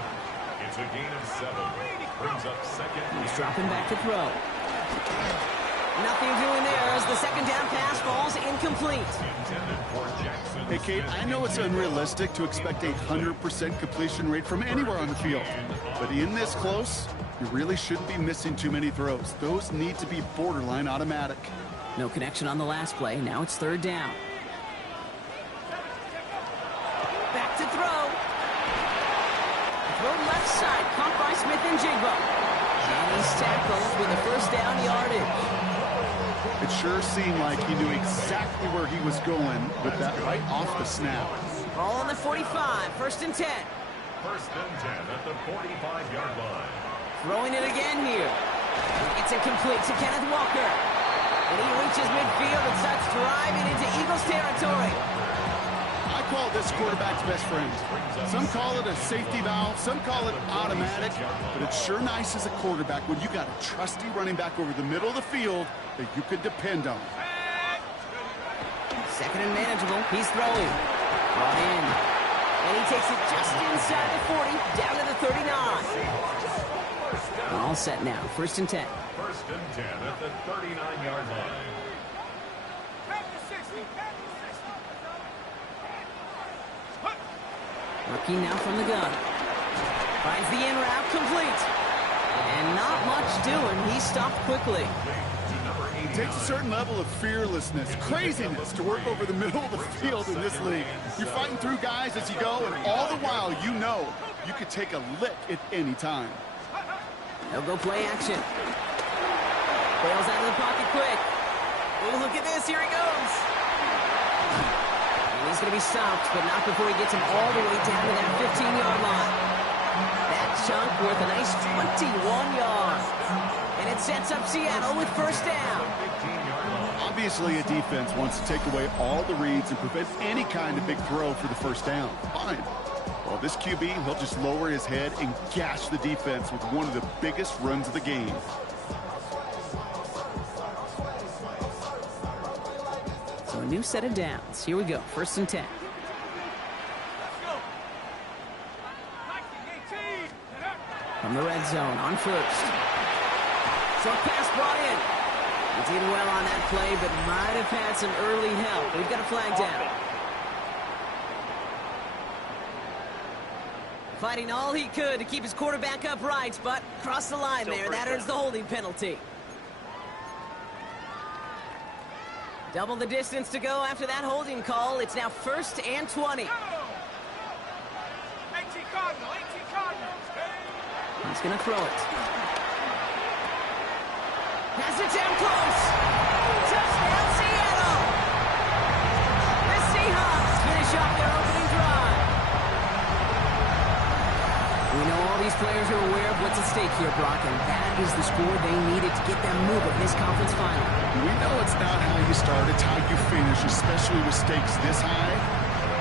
It's a gain of 7. Brings up 2nd. He's dropping back to throw. Nothing doing there as the 2nd down pass falls incomplete. Hey, Kate, I know it's unrealistic to expect a 100% completion rate from anywhere on the field. But in this close, you really shouldn't be missing too many throws. Those need to be borderline automatic. No connection on the last play. Now it's 3rd down. Back to throw. Throw left side. Caught by Smith and Jigba. And he's tackled with a 1st down yardage. It sure seemed like he knew exactly where he was going with that right off the snap. Ball on the 45. 1st and 10. 1st and 10 at the 45-yard line. Throwing it again here. It's incomplete to Kenneth Walker. And he reaches midfield and starts driving into Eagles territory. I call this quarterback's best friend. Some call it a safety valve, some call it automatic, but it's sure nice as a quarterback when you got a trusty running back over the middle of the field that you can depend on. Second and manageable. He's throwing. Brought in. And he takes it just inside the 40, down to the 39. All set now. First and 10. First and 10 at the 39-yard line. Working now from the gun. Finds the in route complete. And not much doing. He stopped quickly. It takes a certain level of fearlessness, craziness to work over the middle of the field in this league. You're fighting through guys as you go, and all the while you know you could take a lick at any time. They'll go play action. Bails out of the pocket quick. Oh, look at this. Here he goes. And he's going to be stopped, but not before he gets him all the way down to that 15-yard line. That chunk worth a nice 21 yards. And it sets up Seattle with first down. Obviously, a defense wants to take away all the reads and prevent any kind of big throw for the first down. Fine. Well, this QB, he'll just lower his head and gash the defense with one of the biggest runs of the game. So a new set of downs. Here we go. First and 10. From the red zone on first. Short pass brought in. He did well on that play, but might have had some early help. We've got a flag down. Fighting all he could to keep his quarterback upright, but crossed the line there. That earns the holding penalty. Double the distance to go after that holding call. It's now first and 20. He's going to throw it. Pass it down close. Touchdown, Seattle. The Seahawks finish off their opening drive. We know all these players are aware of what's at stake here, Brock, and that is the score they needed to get them moving in this conference final. We know it's not how you start, it's how you finish, especially with stakes this high.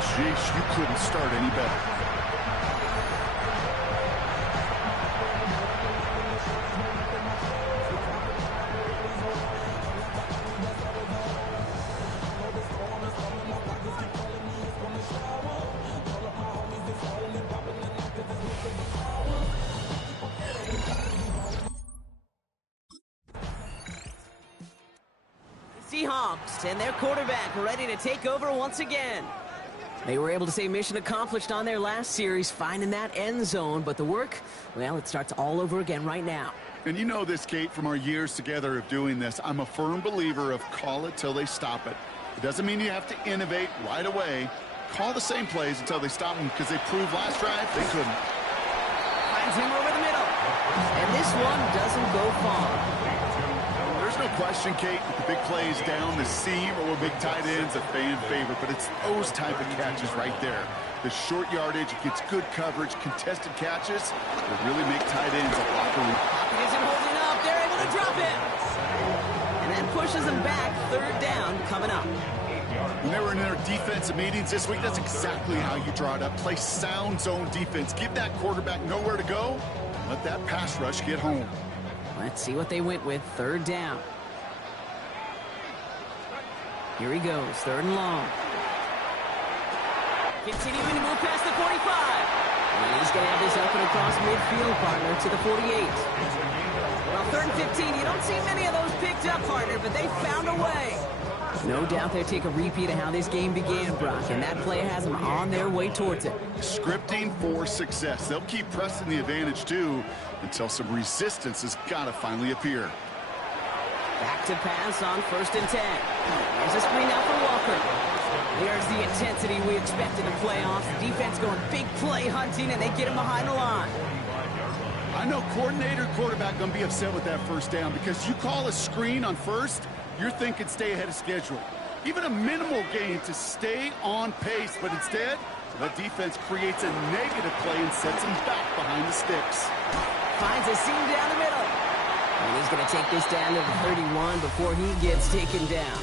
Jeez, you couldn't start any better. Seahawks and their quarterback ready to take over once again. They were able to say mission accomplished on their last series, finding that end zone, but the work, well, it starts all over again right now. And you know this, Kate, from our years together of doing this. I'm a firm believer of call it till they stop it. It doesn't mean you have to innovate right away. Call the same plays until they stop them, because they proved last drive they couldn't. Finds him over the middle. And this one doesn't go far. There's no question, Kate, with the big plays down the seam or big tight ends, a fan favorite, but it's those type of catches right there. The short yardage, it gets good coverage, contested catches that really make tight ends a locker room. Pocket isn't holding up. They're able to drop him. And that pushes them back. Third down coming up. When they were in their defensive meetings this week, that's exactly how you draw it up. Play sound zone defense. Give that quarterback nowhere to go. And let that pass rush get home. Let's see what they went with. Third down. Here he goes. Third and long. Continuing to move past the 45. And he's going to have this open across midfield, partner, to the 48. Well, third and 15. You don't see many of those picked up, partner, but they found a way. No doubt they'll take a repeat of how this game began, Brock, and that play has them on their way towards it. Scripting for success. They'll keep pressing the advantage, too, until some resistance has got to finally appear. Back to pass on first and 10. There's a screen out for Walker. There's the intensity we expected in playoffs. Defense going big play hunting, and they get him behind the line. I know coordinator, quarterback going to be upset with that first down because you call a screen on first, you're thinking stay ahead of schedule. Even a minimal gain to stay on pace, but instead, that defense creates a negative play and sets him back behind the sticks. Finds a seam down the middle. And he's going to take this down to the 31 before he gets taken down.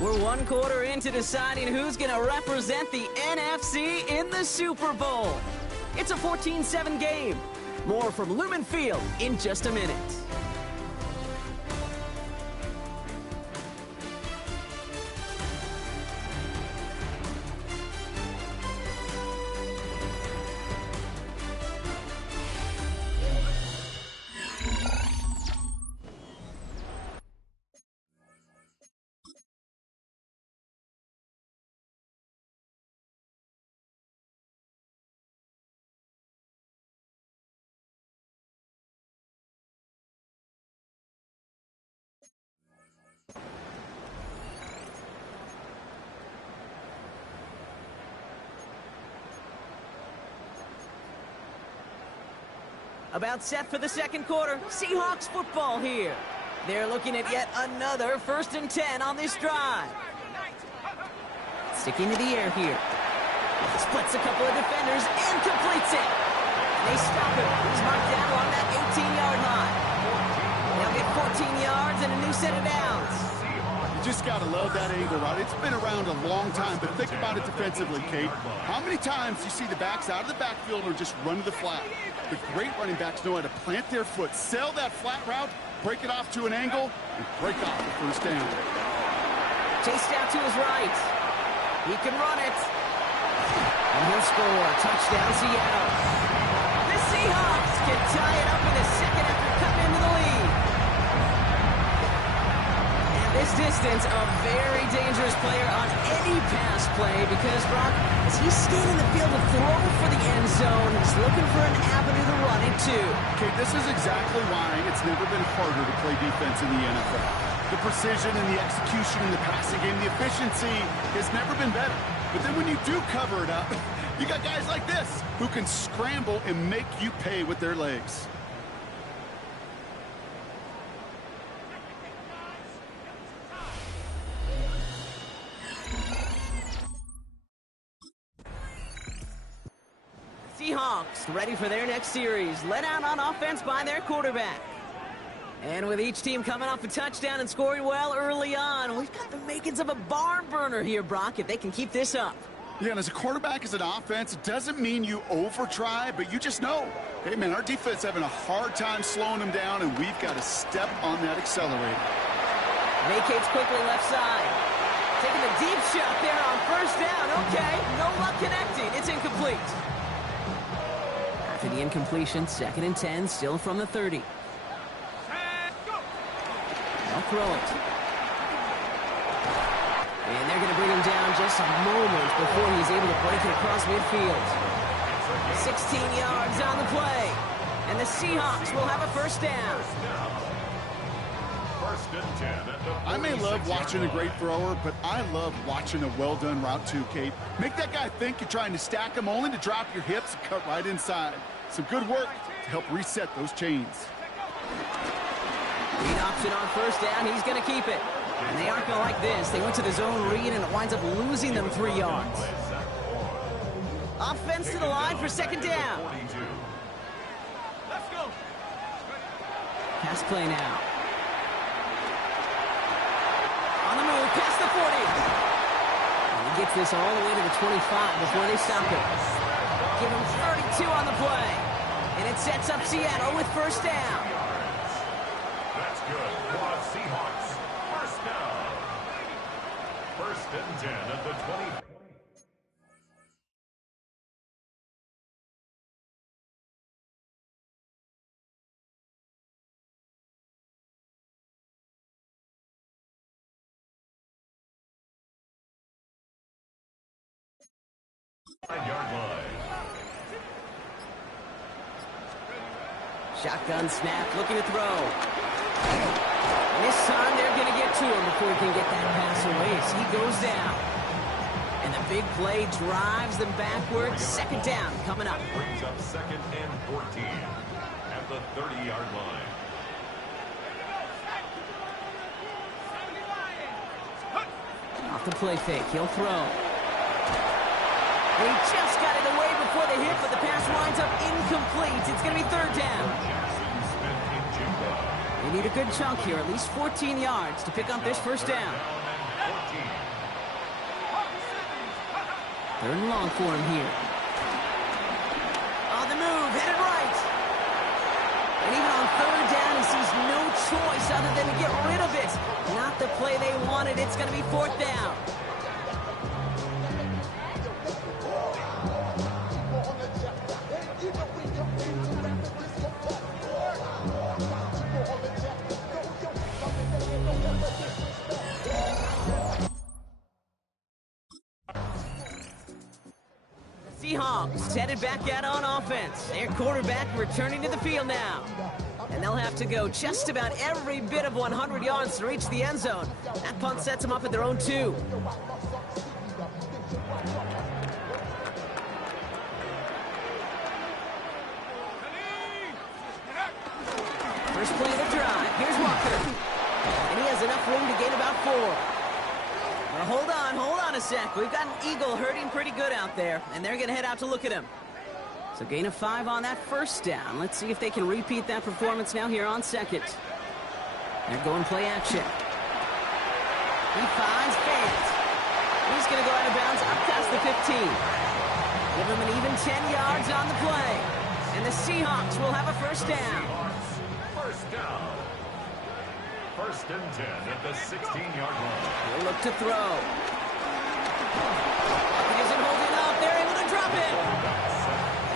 We're one quarter into deciding who's going to represent the NFC in the Super Bowl. It's a 14-7 game. More from Lumen Field in just a minute. About set for the second quarter. Seahawks football here. They're looking at yet another 1st and 10 on this drive. Sticking to the air here. Splits a couple of defenders and completes it. And they stop him. He's marked down along that 18-yard line. They'll get 14 yards and a new set of downs. You just got to love that angle, right? It's been around a long time, but think about it defensively, Kate. How many times do you see the backs out of the backfield or just run to the flat? The great running backs know how to plant their foot, sell that flat route, break it off to an angle, and break off the first down. Chased out to his right. He can run it. And he'll score. Touchdown, Seattle. The Seahawks can tie it up in the second after cutting into the lead. And this distance, a very dangerous player on any pass play because, Brock, as he's scanning the field to throw for the end zone, he's looking for an avenue to run it to. Okay, this is exactly why it's never been harder to play defense in the NFL. The precision and the execution in the passing game, the efficiency has never been better. But then when you do cover it up, you got guys like this who can scramble and make you pay with their legs. Seahawks ready for their next series, led out on offense by their quarterback. And with each team coming off a touchdown and scoring well early on, we've got the makings of a barn burner here, Brock, if they can keep this up. Yeah, and as a quarterback, as an offense, it doesn't mean you over-try, but you just know, hey, man, our defense having a hard time slowing them down, and we've got to step on that accelerator. Vacates quickly left side. Taking a deep shot there on first down. Okay, no luck connecting. It's incomplete. After the incompletion, 2nd and 10, still from the 30. They'll throw it. And they're going to bring him down just a moment before he's able to break it across midfield. 16 yards on the play. And the Seahawks will have a first down. I may love watching a great thrower, but I love watching a well-done route too, Kate. Make that guy think you're trying to stack him only to drop your hips and cut right inside. Some good work to help reset those chains. Read option on first down. He's going to keep it. And they aren't going to like this. They went to the zone read, and it winds up losing them 3 yards. Offense to the line for 2nd down. Let's go. Pass play now. On the move, past the 40. And he gets this all the way to the 25 before they stop him. Give him 32 on the play. And it sets up Seattle with first down. That's good. Seahawks, first down. 1st and 10 at the 20. Yard line. Shotgun snap, looking to throw. And this time they're going to get to him before he can get that pass away as he goes down. And the big play drives them backwards. 2nd down coming up. Brings up 2nd and 14 at the 30-yard line. Off the play fake, he'll throw. He just got it away before the hit, but the pass winds up incomplete. It's going to be 3rd down. They need a good chunk here, at least 14 yards to pick up this first down. 3rd and long for him here. On the move, headed right. And even on 3rd down, he sees no choice other than to get rid of it. Not the play they wanted. It's going to be 4th down. Seahawks headed back out on offense. Their quarterback returning to the field now. And they'll have to go just about every bit of 100 yards to reach the end zone. That punt sets them up at their own 2. First play of the drive. Here's Walker. And he has enough room to gain about 4. Well, hold on a sec. We've got an Eagle hurting pretty good out there, and they're going to head out to look at him. So gain of 5 on that first down. Let's see if they can repeat that performance now here on second. They're going play action. He finds Fant. He's going to go out of bounds up past the 15. Give him an even 10 yards on the play. And the Seahawks will have a first down. First down. First and 10 at the 16-yard line. He'll look to throw. He isn't holding up. They're able to drop it.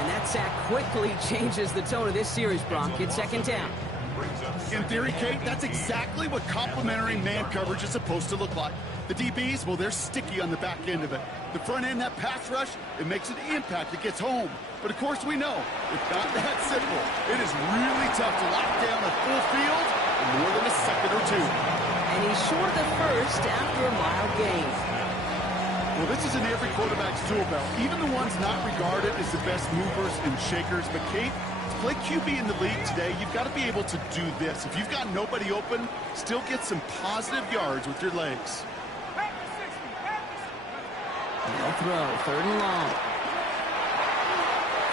And that sack quickly changes the tone of this series, Brock. It's second down. In theory, Kate, that's exactly what complementary man coverage is supposed to look like. The DBs, well, they're sticky on the back end of it. The front end, that pass rush, it makes an impact. It gets home. But, of course, we know it's not that simple. It is really tough to lock down a full field in more than a second or 2. And he's short of the first after a mile gain. Well, this is in every quarterback's tool belt, even the ones not regarded as the best movers and shakers. But, Kate, to play QB in the league today, you've got to be able to do this. If you've got nobody open, still get some positive yards with your legs. They'll throw, third and long.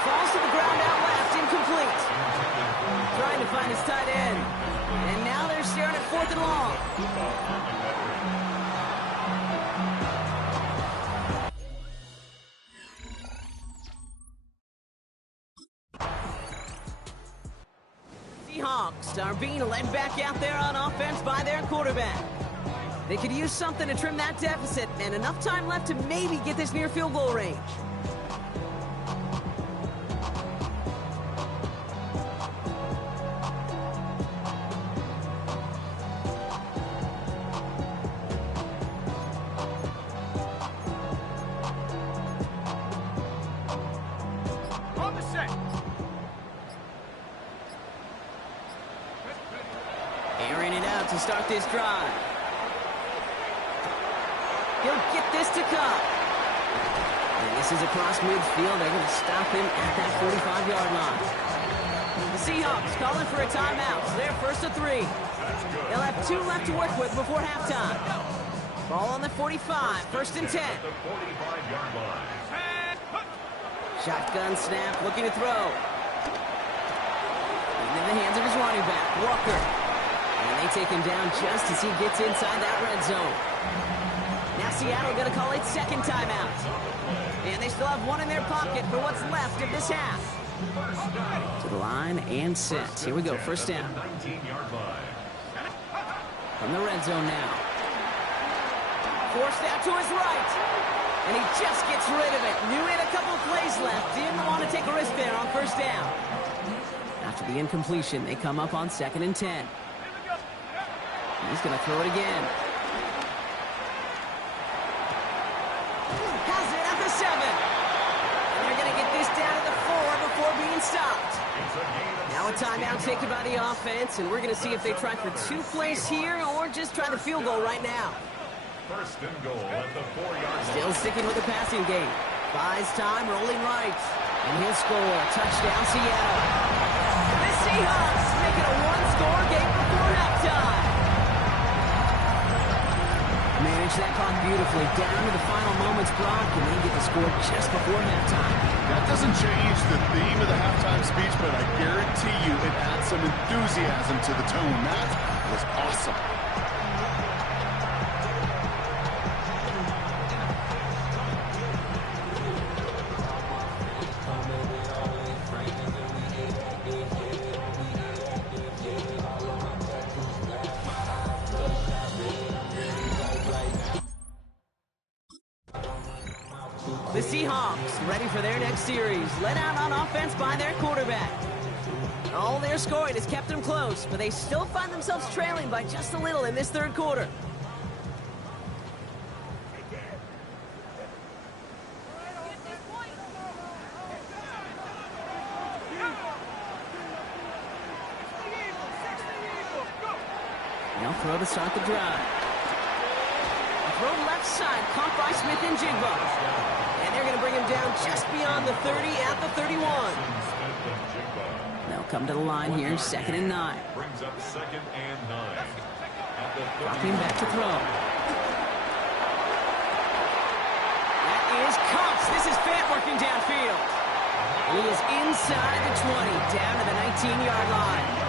Falls to the ground out left, incomplete. Trying to find his tight end. And now they're staring at fourth and long. Seahawks are being led back out there on offense by their quarterback. They could use something to trim that deficit, and enough time left to maybe get this near field goal range. On the set. Airing it out to start this drive. He'll get this to come. And this is across midfield. They're going to stop him at that 45-yard line. The Seahawks calling for a timeout. So they're first to 3. They'll have 2 left to work with before halftime. Ball on the 45, first and 10. The 45-yard line. Shotgun snap, looking to throw. In the hands of his running back, Walker. And they take him down just as he gets inside that red zone. Now Seattle going to call it second timeout. And they still have 1 in their pocket for what's left of this half. To the line and set. Here we go, first down. 19-yard line. From the red zone now. Forced out to his right. And he just gets rid of it. Knew he had a couple plays left. Didn't want to take a risk there on first down. After the incompletion, they come up on second and 10. He's going to throw it again. Has it at the 7. And they're going to get this down to the 4 before being stopped. Now a timeout taken by the offense, and we're going to see if they try for 2 plays here or just try the field goal right now. First and goal at the 4-yard line. Still sticking with the passing game. Buys time, rolling right. And he'll score. Touchdown, Seattle. The Seahawks make it a 1-score game before halftime. Manage that clock beautifully. Down to the final moments, Brock, and they get the score just before halftime. That doesn't change the theme of the halftime speech, but I guarantee you it adds some enthusiasm to the tone. That was awesome. The Seahawks ready for their next series. Led out on offense by their quarterback. All their scoring has kept them close, but they still find themselves trailing by just a little in this third quarter. Now throw to start the drive. Throw left side, caught by Smith and Jigba. And they're going to bring him down just beyond the 30 at the 31. They'll come to the line here, 2nd and 9. Brings up 2nd and 9. At the Dropping back to throw. That is Cox. This is Fant working downfield. And he is inside the 20, down to the 19-yard line.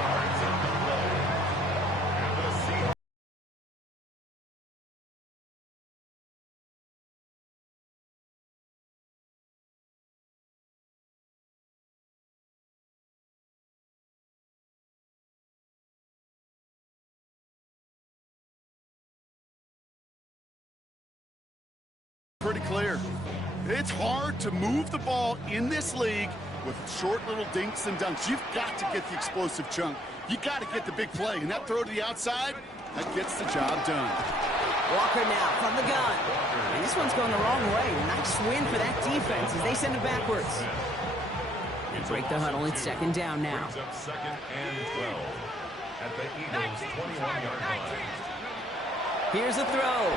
Pretty clear. It's hard to move the ball in this league with short little dinks and dunks. You've got to get the explosive chunk. You got to get the big play. And that throw to the outside, that gets the job done. Walker now from the gun. And this one's going the wrong way. Nice win for that defense as they send it backwards. Break the huddle. It's 2nd down now. Brings up 2nd and 12. At the Eagles' 21-yard line. Here's the throw.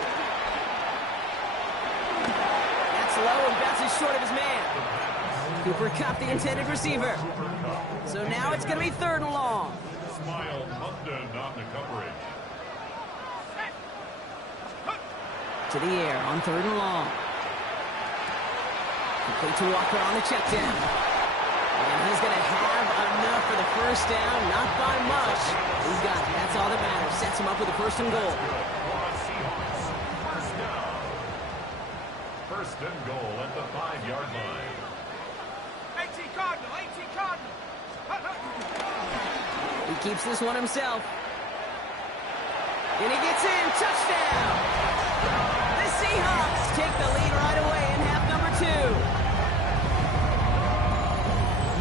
That's low and bounces short of his man. Cooper Kupp, the intended receiver. So now it's going to be 3rd and long. Smile London on the coverage. To the air on 3rd and long. Complete to Walker on the check down. And he's going to have enough for the 1st down. Not by much. He's got it. That's all that matters. Sets him up with a 1st and goal. First and goal at the 5-yard line. 18 Cardinal, 18 Cardinal. He keeps this one himself. And he gets in. Touchdown! The Seahawks take the lead right away in half number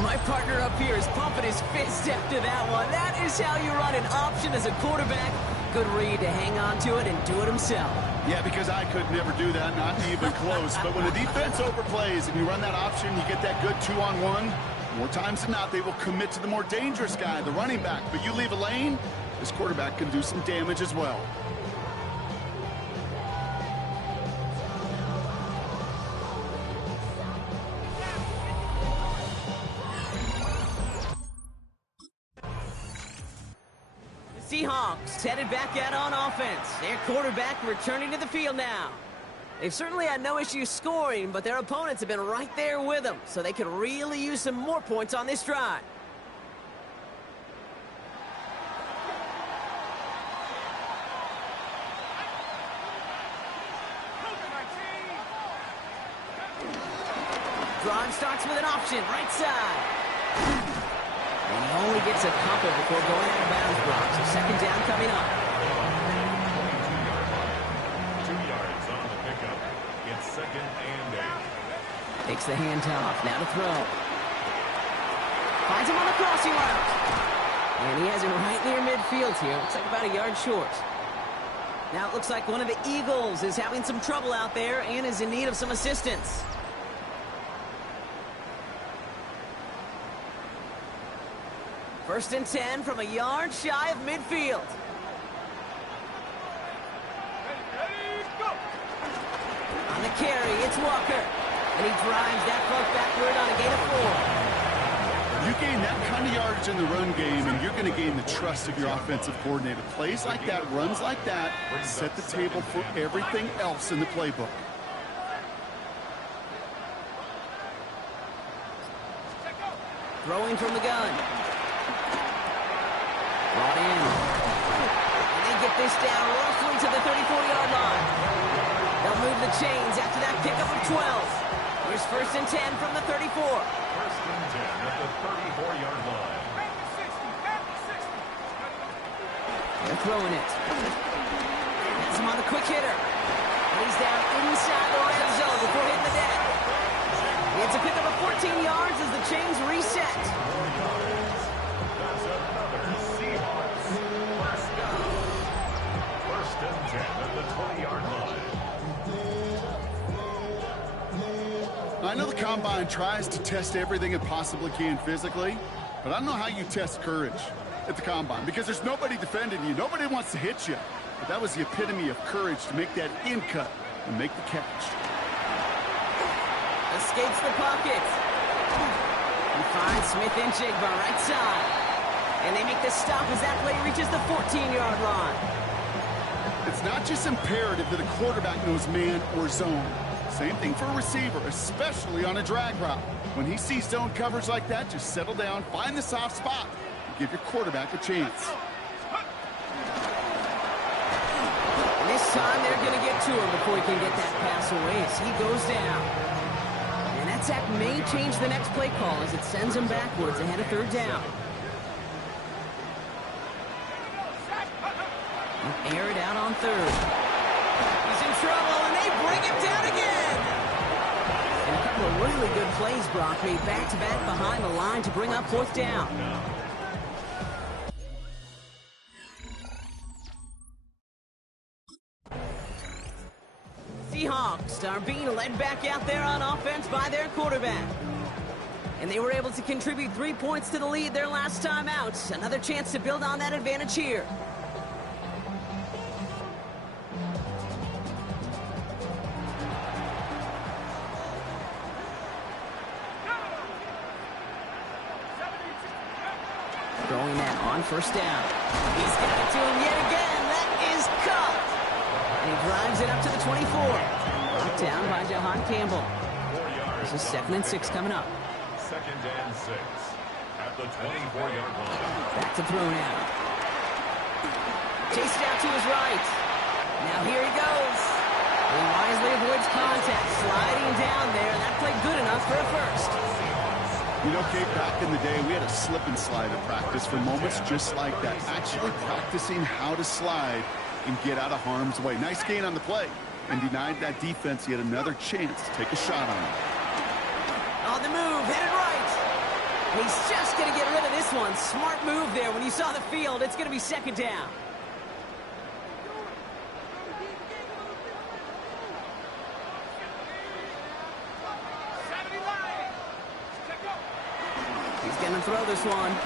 2. My partner up here is pumping his fist after that one. That is how you run an option as a quarterback. Good read to hang on to it and do it himself. Yeah, because I could never do that, not even close. But when the defense overplays and you run that option, you get that good 2-on-1. More times than not, they will commit to the more dangerous guy, the running back. But you leave a lane, this quarterback can do some damage as well. Seahawks headed back out on offense. Their quarterback returning to the field now. They've certainly had no issues scoring, but their opponents have been right there with them, so they could really use some more points on this drive. Drive starts with an option, right side. And he only gets a couple before going out of bounds, Brock. So 2nd down coming up. 2 yards on the pickup. It's 2nd and 8. Takes the handoff. Now to throw. Finds him on the crossing route. And he has it right near midfield here. Looks like about a yard short. Now it looks like one of the Eagles is having some trouble out there and is in need of some assistance. First and 10 from a yard shy of midfield. Ready, go. On the carry, it's Walker. And he drives that puck backward on a gain of 4. You gain that kind of yardage in the run game, and you're going to gain the trust of your offensive coordinator. Plays like that, runs like that, set the table for everything else in the playbook. Throwing from the gun. Brought in. And they get this down roughly to the 34-yard line. They'll move the chains after that pickup of 12. Here's 1st and 10 from the 34. 1st and 10 at the 34-yard line. Back to 60, back to 60. They're throwing it. That's him on the quick hitter. And he's down inside the red zone before hitting the deck. It's a pickup of 14 yards as the chains reset. That's another Seahawks first down. 1st and 10 at the 20-yard line. I know the Combine tries to test everything it possibly can physically, but I don't know how you test courage at the Combine because there's nobody defending you. Nobody wants to hit you. But that was the epitome of courage to make that in cut and make the catch. Escapes the pocket. He finds Smith-Njigba right side. And they make the stop as that play reaches the 14-yard line. It's not just imperative that a quarterback knows man or zone. Same thing for a receiver, especially on a drag route. When he sees zone coverage like that, just settle down, find the soft spot, and give your quarterback a chance. And this time they're going to get to him before he can get that pass away as he goes down. And that sack may change the next play call as it sends him backwards ahead of third down. Air it out on third. He's in trouble, and they bring him down again. And a couple of really good plays, Brock, made back-to-back behind the line to bring up fourth down. Seahawks are being led back out there on offense by their quarterback. And they were able to contribute 3 points to the lead their last time out. Another chance to build on that advantage here. Throwing that on first down. He's got it to him yet again. That is caught. And he drives it up to the 24. Knocked down by Jahan Campbell. This is 2nd and 6 coming up. 2nd and 6 at the 24-yard line. Back to throw now. Chased out to his right. Now here he goes. He wisely avoids contact. Sliding down there. That played good enough for a first. You know, Kate, back in the day, we had a slip and slide at practice for moments just like that. Actually practicing how to slide and get out of harm's way. Nice gain on the play. And denied that defense yet another chance to take a shot on him. On the move, headed right. And he's just going to get rid of this one. Smart move there. When you saw the field, it's going to be 2nd down. He's going to throw this one.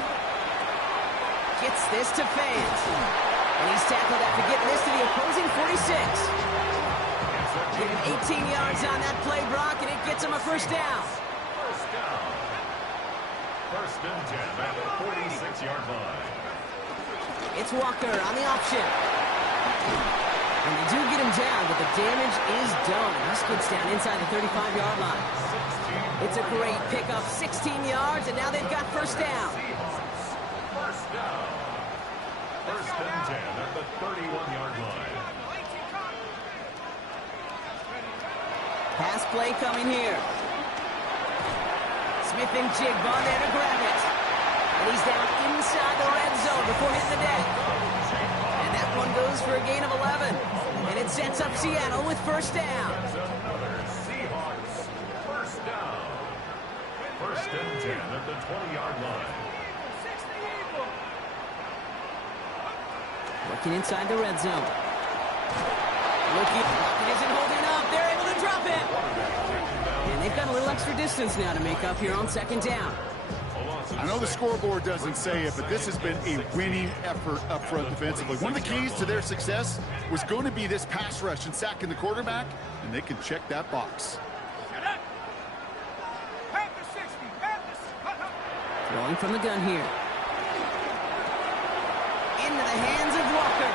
Gets this to Fant. And he's tackled after getting this to the opposing 46. Give him 18 yards on that play, Brock, and it gets him a first down. First down. 1st and 10 at the 46-yard line. It's Walker on the option. And they do get him down, but the damage is done. This gets down inside the 35-yard line. It's a great pickup, 16 yards, and now they've got first down. First down. 1st and 10 at the 31-yard line. Pass play coming here. Smith-Njigba there to grab it. And he's down inside the red zone before hitting the deck. And that one goes for a gain of 11. And it sets up Seattle with first down. Another Seahawks first down. 1st and 10 at the 20-yard line. Working inside the red zone. Looking, it isn't holding up. They're able to drop it. And they've got a little extra distance now to make up here on 2nd down. I know the scoreboard doesn't say it, but this has been a winning effort up front defensively. One of the keys to their success was going to be this pass rush and sacking the quarterback, and they can check that box. Throwing from the gun here. Into the hands of Walker.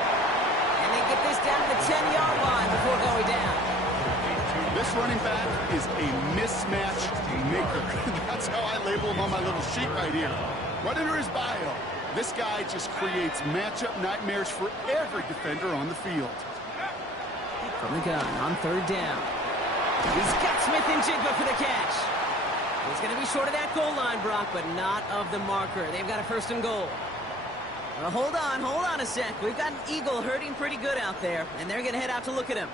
And they get this down to the 10-yard line before going down. This running back is a mismatch maker. That's how I label him on my little sheet right here. Right under his bio, this guy just creates matchup nightmares for every defender on the field. From the gun on 3rd down. He's got Smith-Njigba for the catch. He's going to be short of that goal line, Brock, but not of the marker. They've got a 1st and goal. Well, hold on a sec. We've got an Eagle hurting pretty good out there, and they're going to head out to look at him.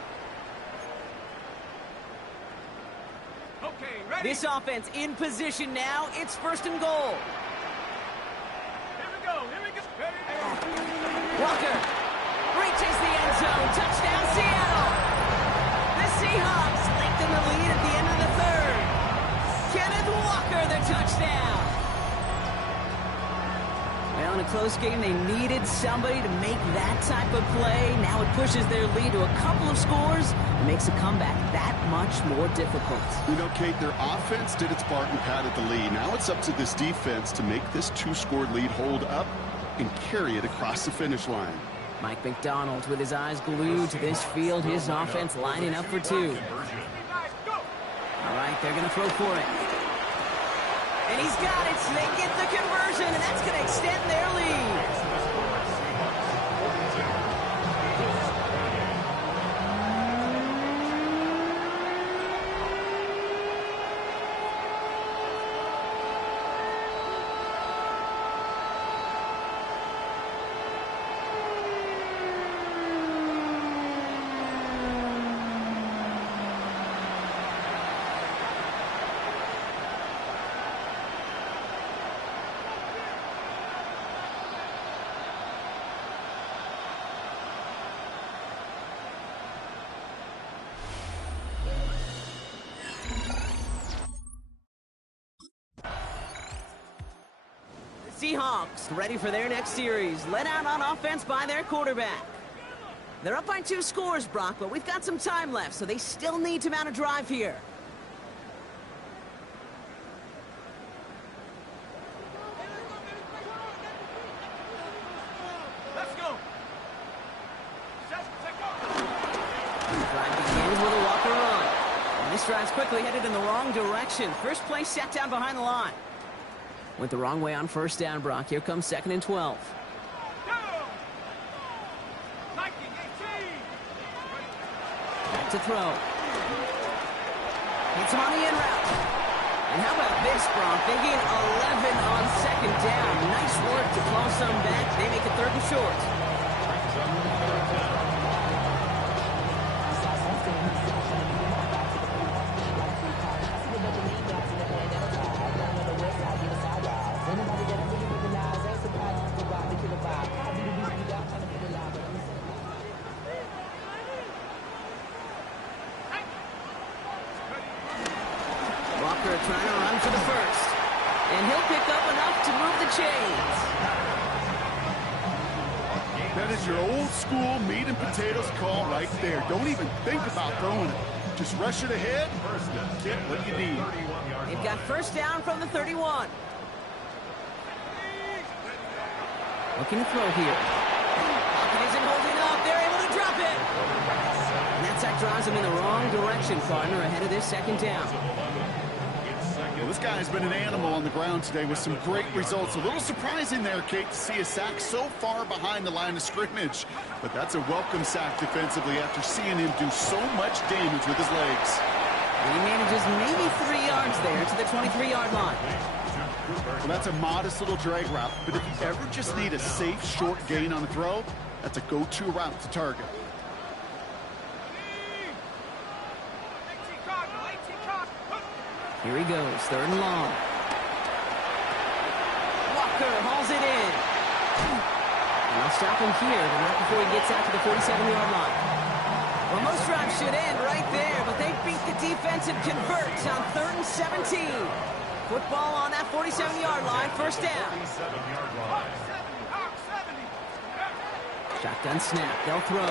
Okay, ready? This offense in position now. It's 1st and goal. Here we go. Ready? Walker reaches the end zone. Touchdown, Seattle. The Seahawks lengthen the lead at the end of the 3rd. Kenneth Walker, the touchdown. Well, in a close game, they needed somebody to make that type of play. Now it pushes their lead to a couple of scores and makes a comeback that much more difficult. You know, Kate, their offense did its part and padded the lead. Now it's up to this defense to make this 2-score lead hold up and carry it across the finish line. Mike McDonald with his eyes glued to this field. His offense lining up for two. All right, they're going to throw for it. And he's got it, so they get the conversion, and that's going to extend their lead. Seahawks ready for their next series, led out on offense by their quarterback. They're up by 2 scores, Brock, but we've got some time left, so they still need to mount a drive here. Let's go. The drive begins with a Walker run. And this drive's quickly headed in the wrong direction. First play set down behind the line. Went the wrong way on first down, Brock. Here comes 2nd and 12. Back to throw. Hits him on the in route. And how about this, Brock? They gain 11 on 2nd down. Nice work to claw some back. They make it 3rd and short. Trying to run for the first. And he'll pick up enough to move the chains. That is your old school meat and potatoes call right there. Don't even think about throwing it. Just rush it ahead, get what you need. They've got first down from the 31. Looking to throw here. Pocket isn't holding up. They're able to drop it. And that sack drives him in the wrong direction, partner, ahead of this 2nd down. Well, this guy's been an animal on the ground today with some great results. A little surprising there, Kate, to see a sack so far behind the line of scrimmage. But that's a welcome sack defensively after seeing him do so much damage with his legs. And he manages maybe 3 yards there to the 23-yard line. Well, that's a modest little drag route. But if you ever just need a safe, short gain on a throw, that's a go-to route to target. Here he goes, 3rd and long. Walker hauls it in. And I'll stop him here, but not before he gets out to the 47-yard line. Well, most drives should end right there, but they beat the defense and converts on 3rd and 17. Football on that 47-yard line, first down. Shotgun snap, they'll throw.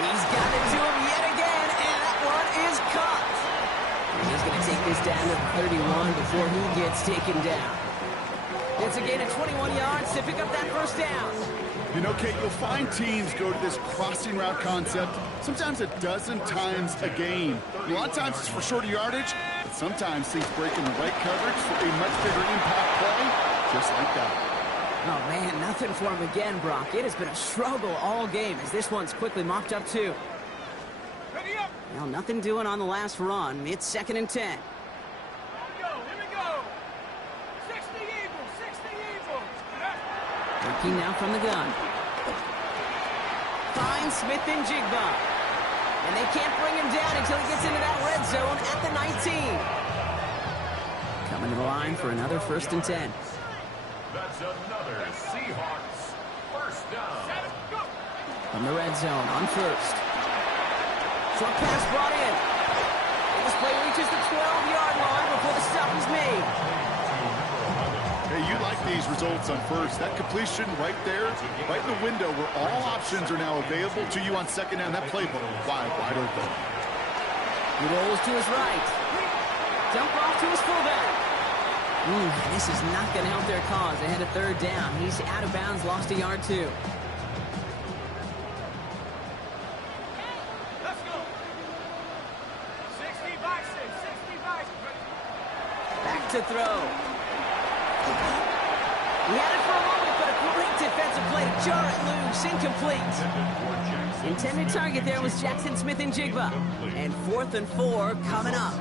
He's got it to him yet again, and that one is caught. And he's going to take this down to the 31 before he gets taken down. It's a gain of 21 yards to pick up that first down. You know, Kate, you'll find teams go to this crossing route concept sometimes a dozen times a game. A lot of times it's for shorter yardage, but sometimes things break in the right coverage for a much bigger impact play, just like that. Oh, man, nothing for him again, Brock. It has been a struggle all game as this one's quickly mopped up, too. Well, nothing doing on the last run. It's 2nd and 10. Here we go. 60 Eagles. Working now from the gun. Finds Smith and Jigba. And they can't bring him down until he gets into that red zone at the 19. Coming to the line for another 1st and 10. That's another Seahawks first down. From the red zone on 1st. Short pass brought in. And this play reaches the 12-yard line before the stop is made. Hey, you like these results on first. That completion right there, right in the window where all options are now available to you on second down. That playbook wide open. He rolls to his right. Dump off to his fullback. This is not going to help their cause. They had a third down. He's out of bounds, lost a yard too. Let's go. 60 by 6, 60 by 6. Back to throw. He had it for a moment, but a great defensive play to jar it loose. Incomplete. Intended target there was Jackson Smith and Jigba. And 4th and 4 coming up.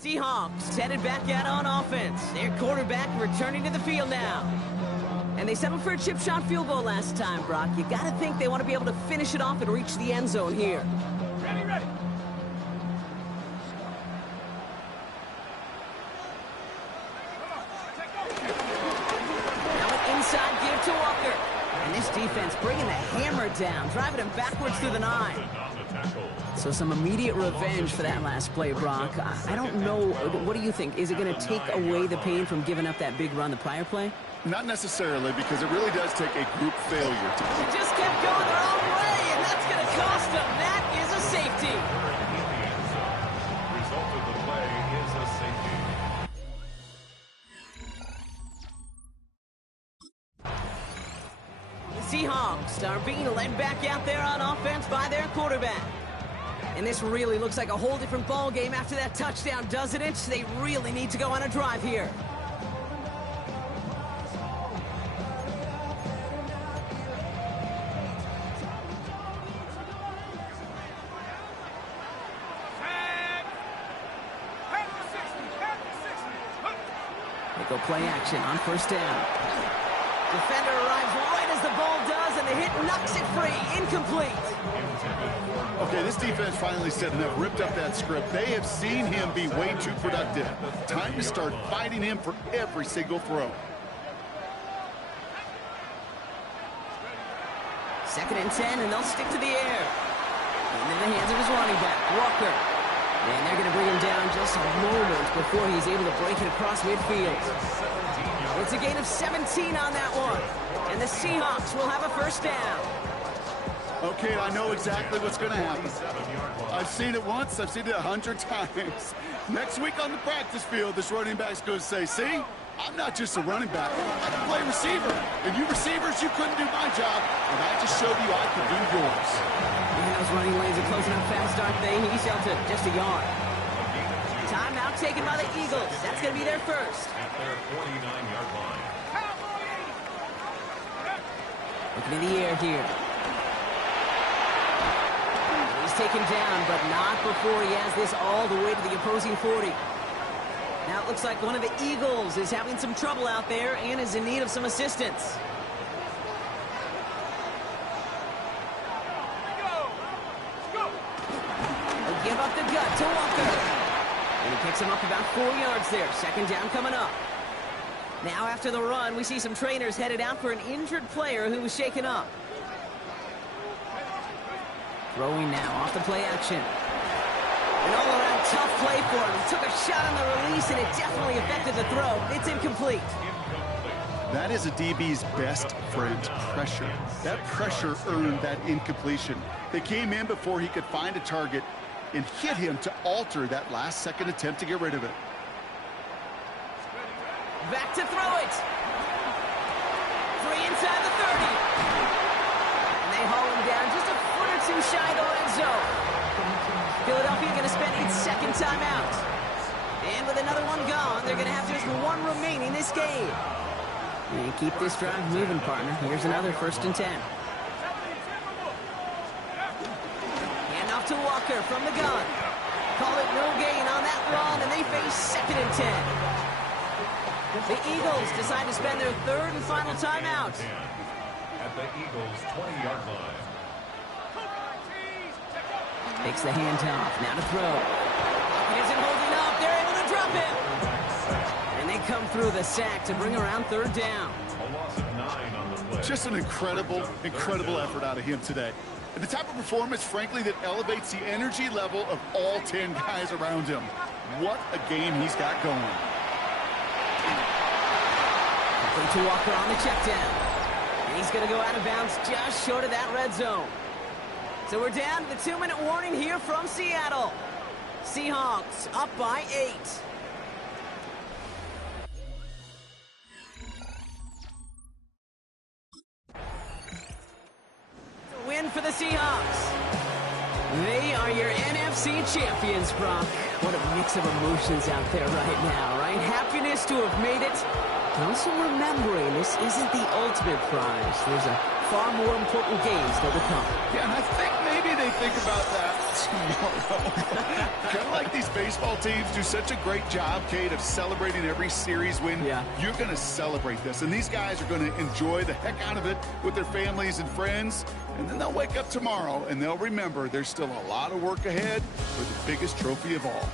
Seahawks headed back out on offense. Their quarterback returning to the field now. And they settled for a chip shot field goal last time, Brock. You got to think they want to be able to finish it off and reach the end zone here. Ready, ready. Now an inside give to Walker. And this defense bringing the hammer down, driving him backwards through the 9. So some immediate revenge for that last play, Brock. I don't know. What do you think? Is it going to take away the pain from giving up that big run the prior play? Not necessarily, because it really does take a group failure to... They just kept going their own way, and that's going to cost them. That is a safety. Result of the play is a safety. The Seahawks are being led back out there on offense by their quarterback. And this really looks like a whole different ball game after that touchdown, doesn't it? They really need to go on a drive here. They go play action on first down. Defender arrives right as the ball does, and the hit knocks it free. Incomplete. Okay, this defense finally said enough, ripped up that script. They have seen him be way too productive. Time to start fighting him for every single throw. 2nd and 10, and they'll stick to the air. Into the hands of his running back, Walker. And they're going to bring him down just a moment before he's able to break it across midfield. It's a gain of 17 on that one. And the Seahawks will have a first down. Okay, I know exactly what's going to happen. I've seen it once, I've seen it 100 times. Next week on the practice field, this running back's going to say, see, I'm not just a running back, I can play receiver. And you receivers, you couldn't do my job, and I just showed you I could do yours. And those running lanes are closing up fast, aren't they? He's held to just a yard. Timeout taken by the Eagles. That's going to be their first. At their 49-yard line. Looking in the air here. He's taken down, but not before he has this all the way to the opposing 40. Now it looks like one of the Eagles is having some trouble out there and is in need of some assistance. He'll give up the gut to Walker. And he picks him up about 4 yards there. 2nd down coming up. Now after the run, we see some trainers headed out for an injured player who was shaken up. Throwing now off the play action. An all-around tough play for him. He took a shot on the release, and it definitely affected the throw. It's incomplete. That is a DB's best friend, pressure. That pressure earned that incompletion. They came in before he could find a target and hit him to alter that last-second attempt to get rid of it. Back to throw it. 3 inside the 30. And they haul him down just a foot or two shy of the red zone. Philadelphia going to spend its 2nd timeout. And with another one gone, they're going to have just one remaining this game. And keep this drive moving, partner. Here's another 1st and 10. Hand off to Walker from the gun. Call it no gain on that run, and they face 2nd and 10. The Eagles decide to spend their 3rd and final timeout. At the Eagles' 20-yard line. Takes the handoff. Now to throw. Isn't holding up. They're able to drop him. And They come through the sack to bring around third down. A loss of 9 on the play. Just an incredible effort out of him today. And the type of performance, frankly, that elevates the energy level of all 10 guys around him. What a game he's got going. To Walker on the check down. He's going to go out of bounds just short of that red zone. So we're down to the 2-minute warning here from Seattle. Seahawks up by 8. Win for the Seahawks. They are your NFC champions, Brock. What a mix of emotions out there right now, right? Happiness to have made it. Also remembering this isn't the ultimate prize. There's a far more important game still to come. Yeah, and I think maybe they think about that tomorrow. Kind of like these baseball teams do such a great job, Kate, of celebrating every series win. Yeah. You're going to celebrate this, and these guys are going to enjoy the heck out of it with their families and friends, and then they'll wake up tomorrow, and they'll remember there's still a lot of work ahead for the biggest trophy of all.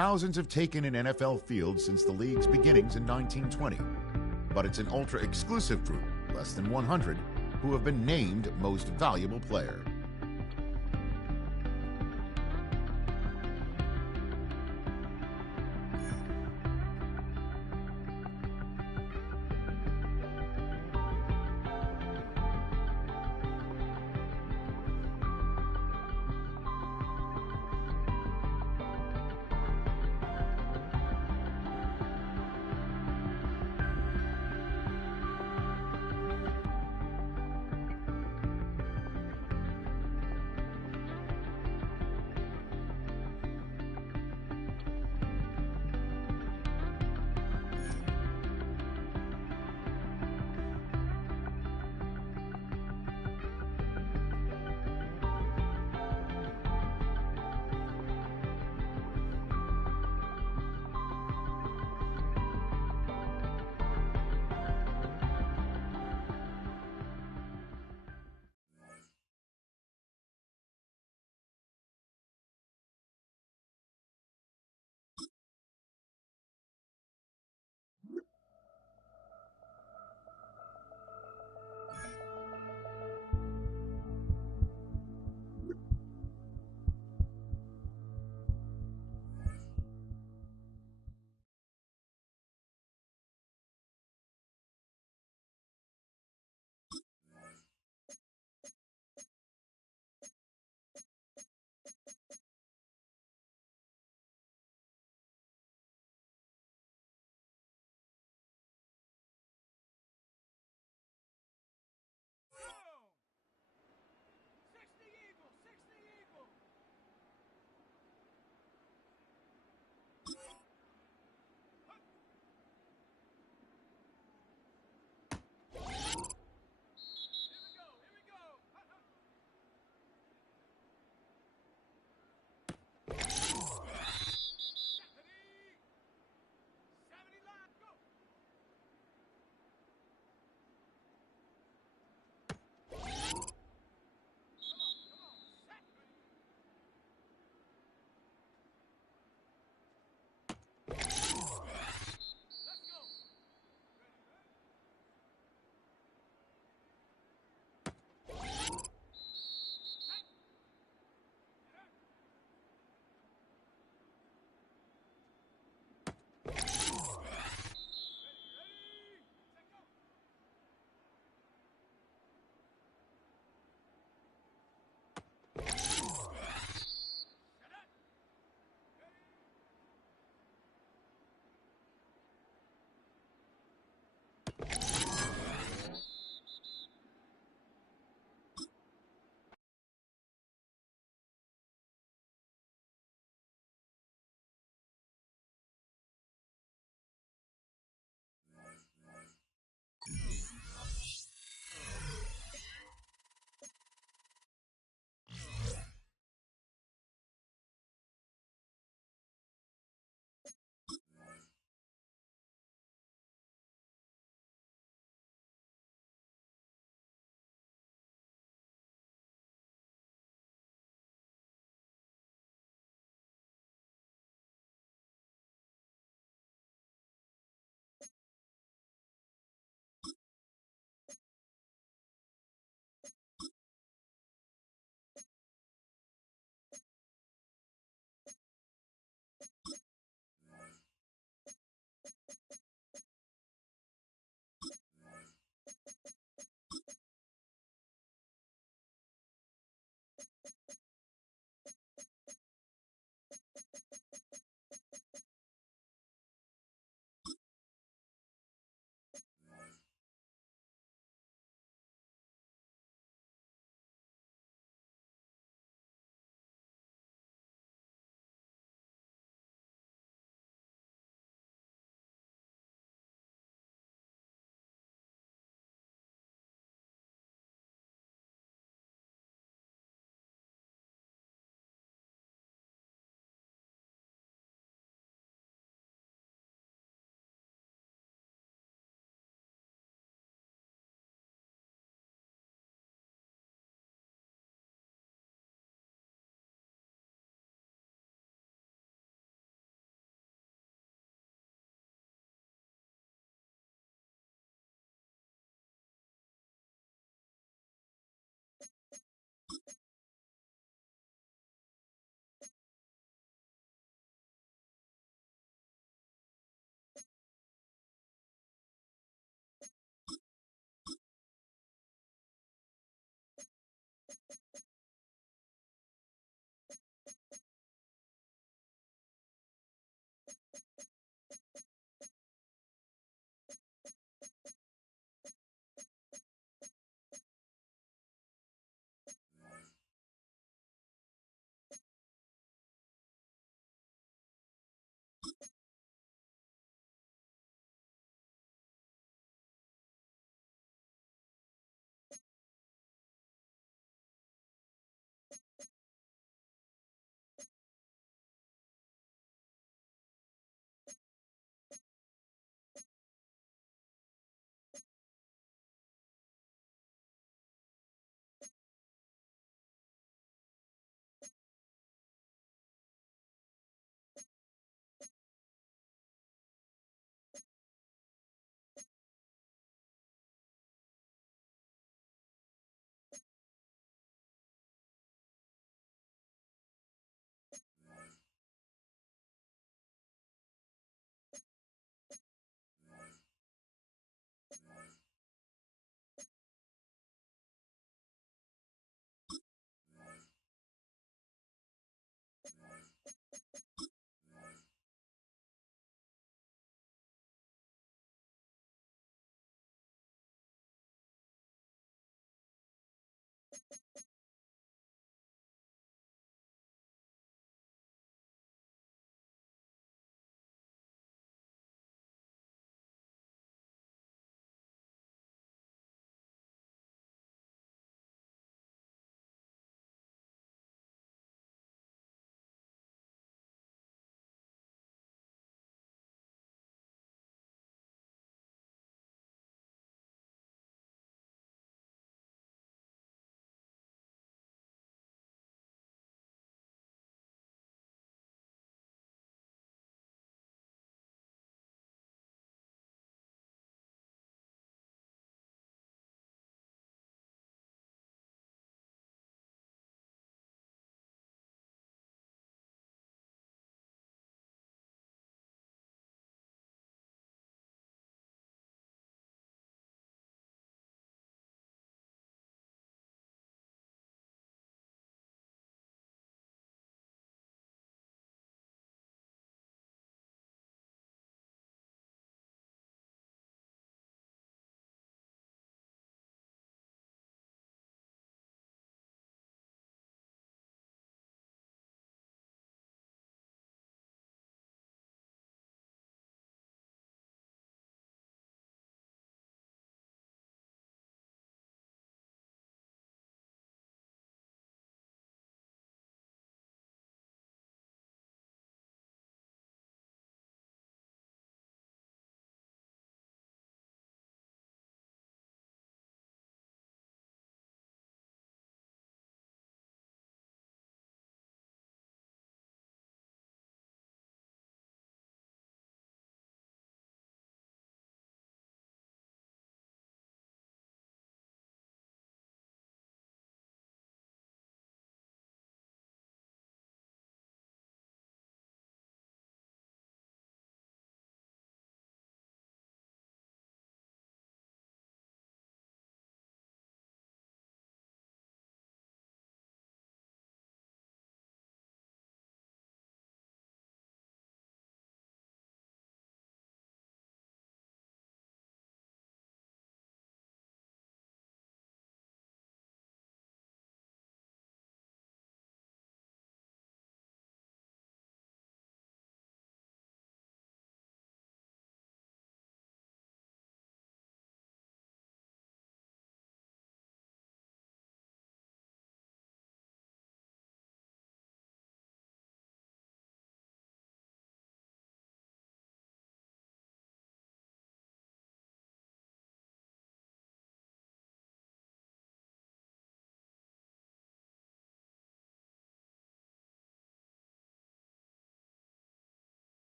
Thousands have taken an NFL field since the league's beginnings in 1920, but it's an ultra-exclusive group, less than 100, who have been named Most Valuable Player.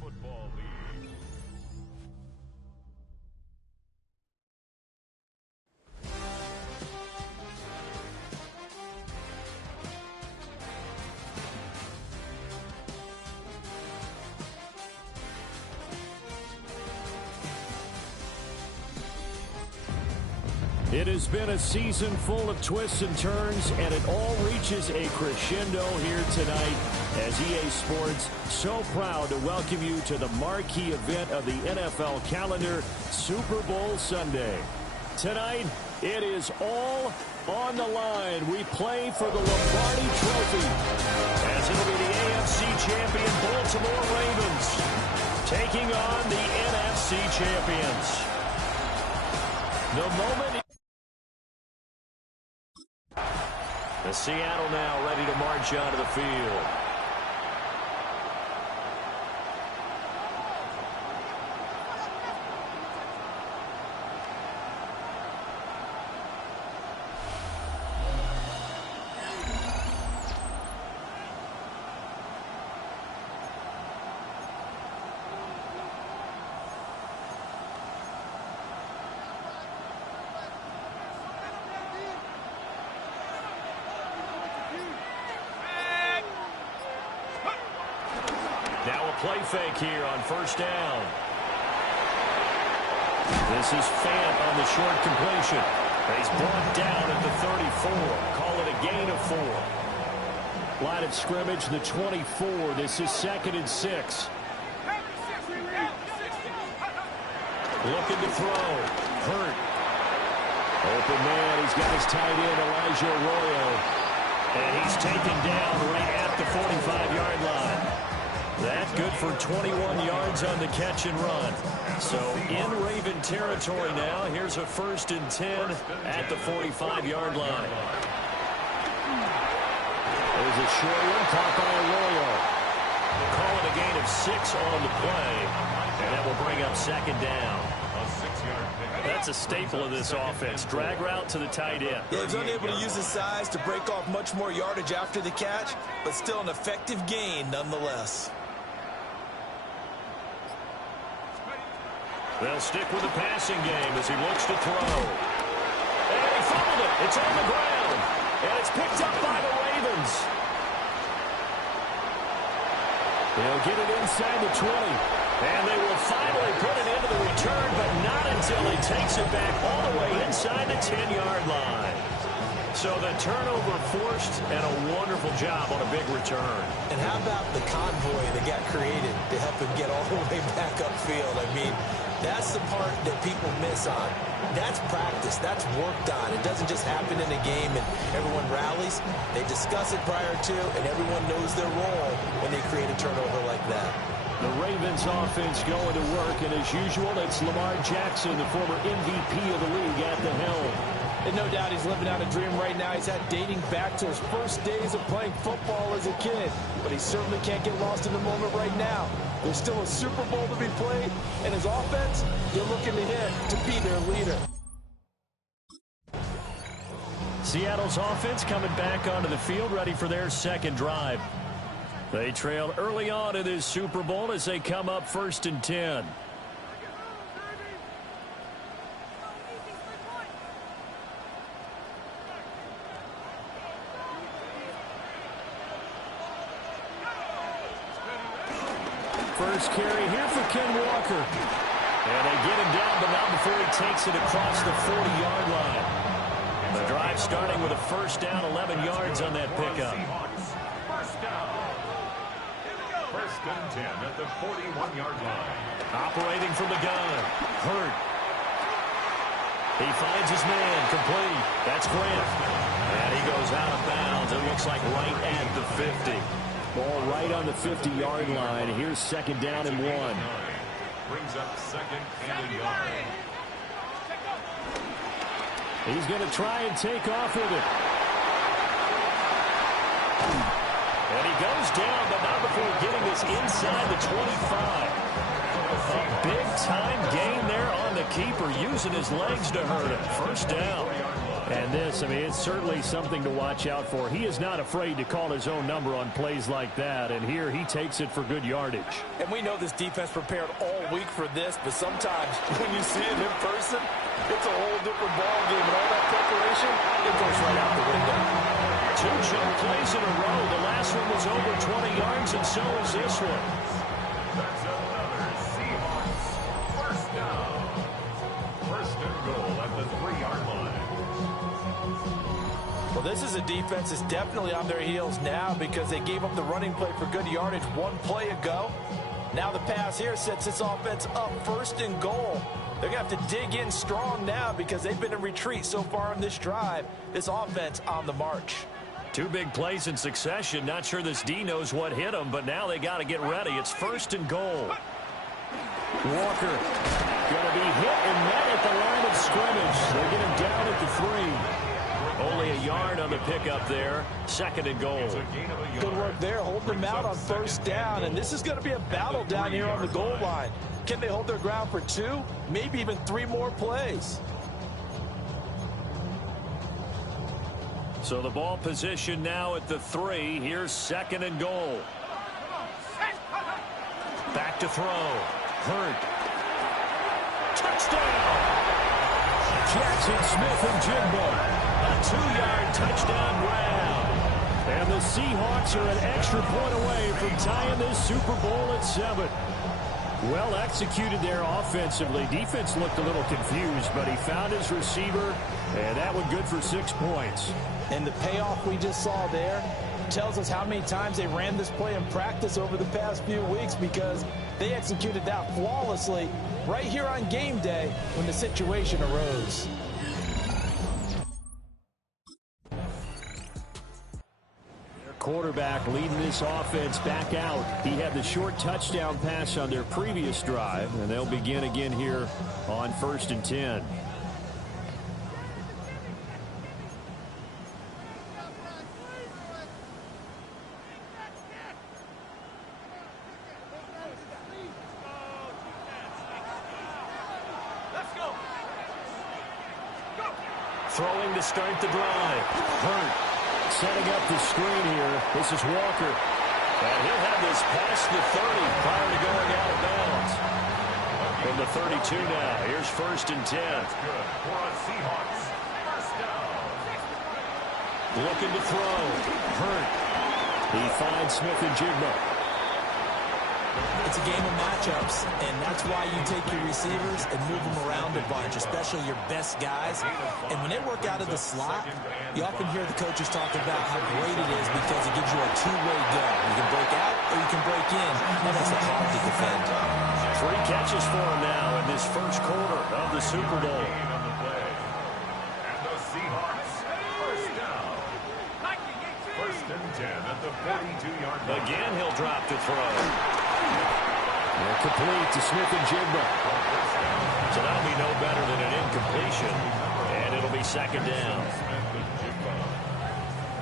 Football League. It has been a season full of twists and turns, and it all reaches a crescendo here tonight as EA Sports so proud to welcome you to the marquee event of the NFL calendar, Super Bowl Sunday. Tonight, it is all on the line. We play for the Lombardi Trophy, as it'll be the AFC champion Baltimore Ravens taking on the NFC champions. The moment... The Seattle now ready to march onto the field. Now a play fake here on first down. This is Fant on the short completion. He's brought down at the 34. Call it a gain of 4. Line of scrimmage, the 24. This is 2nd and 6. Looking to throw. Hurt. Open man. He's got his tight end, Elijah Arroyo. And he's taken down right at the 45-yard line. That's good for 21 yards on the catch and run. So in Raven territory now. Here's a 1st and 10 at the 45-yard line. There's a short one caught by Arroyo. Call it a gain of 6 on the play. And that will bring up 2nd down. That's a staple of this offense. Drag route to the tight end. Yeah, he's unable to use his size to break off much more yardage after the catch, but still an effective gain nonetheless. They'll stick with the passing game as he looks to throw. And he fumbled it. It's on the ground. And it's picked up by the Ravens. They'll get it inside the 20. And they will finally put it into the return, but not until he takes it back all the way inside the 10-yard line. So the turnover forced, and a wonderful job on a big return. And how about the convoy that got created to help him get all the way back upfield? I mean, that's the part that people miss on. That's practice. That's worked on. It doesn't just happen in a game and everyone rallies. They discuss it prior to, and everyone knows their role when they create a turnover like that. The Ravens offense going to work, and as usual, it's Lamar Jackson, the former MVP of the league, at the helm. And no doubt he's living out a dream right now. He's had dating back to his first days of playing football as a kid. But he certainly can't get lost in the moment right now. There's still a Super Bowl to be played, and his offense, they're looking to him to be their leader. Seattle's offense coming back onto the field, ready for their second drive. They trailed early on in this Super Bowl as they come up 1st and 10. First carry here for Ken Walker. And they get him down, but not before he takes it across the 40-yard line. The drive starting with a first down, 11 yards on that pickup. First down. 1st and 10 at the 41-yard line. Operating from the gun. Hurt. He finds his man. Complete. That's Grant. And he goes out of bounds. It looks like right at the 50. Ball right on the 50-yard line. Here's 2nd down and 1. Brings up 2nd and a yard. He's going to try and take off with it. And he goes down, but not before getting this inside the 25. A big-time gain there on the keeper, using his legs to hurt him. First down. And this, I mean, it's certainly something to watch out for. He is not afraid to call his own number on plays like that, and here he takes it for good yardage. And we know this defense prepared all week for this, but sometimes when you see it in person, it's a whole different ball game, and all that preparation, it goes right out the window. 2 choke plays in a row. The last one was over 20 yards, and so is this one. That's another Seahawks first down. First and goal at the 3-yard line. Well, this is a defense that's definitely on their heels now because they gave up the running play for good yardage 1 play ago. Now the pass here sets this offense up first and goal. They're going to have to dig in strong now because they've been in retreat so far in this drive. This offense on the march. 2 big plays in succession. Not sure this D knows what hit them, but now they got to get ready. It's first and goal. Walker going to be hit and met at the line of scrimmage. They get him down at the 3. Only a yard on the pickup there. Second and goal. Good work there, holding them out on first down, and this is going to be a battle down here on the goal line. Can they hold their ground for 2, maybe even 3 more plays? So the ball position now at the 3. Here's second and goal. Back to throw. Hurt. Touchdown! Jackson Smith-Njigba. A 2-yard touchdown grab. And the Seahawks are an extra point away from tying this Super Bowl at 7. Well executed there offensively. Defense looked a little confused, but he found his receiver, and that one good for 6 points. And the payoff we just saw there tells us how many times they ran this play in practice over the past few weeks because they executed that flawlessly right here on game day when the situation arose. Quarterback leading this offense back out. He had the short touchdown pass on their previous drive, and they'll begin again here on first and 10. Throwing to start the drive. Hurt. Setting up the screen here. This is Walker. And he'll have this past the 30 prior to going out of bounds. From the 32 now. Here's first and 10. Good for a Seahawks first down. Looking to throw. Hurt. He finds Smith-Njigba. It's a game of matchups, and that's why you take your receivers and move them around a bunch, especially your best guys. And when they work out of the slot, you often hear the coaches talk about how great it is because it gives you a two-way go. You can break out or you can break in. That makes it hard to defend. 3 catches for him now in this first quarter of the Super Bowl. And the Seahawks first down. First and 10 at the 42-yard line. Again, he'll drop to throw. And complete to Smith-Njigba. So that'll be no better than an incompletion. And it'll be second down.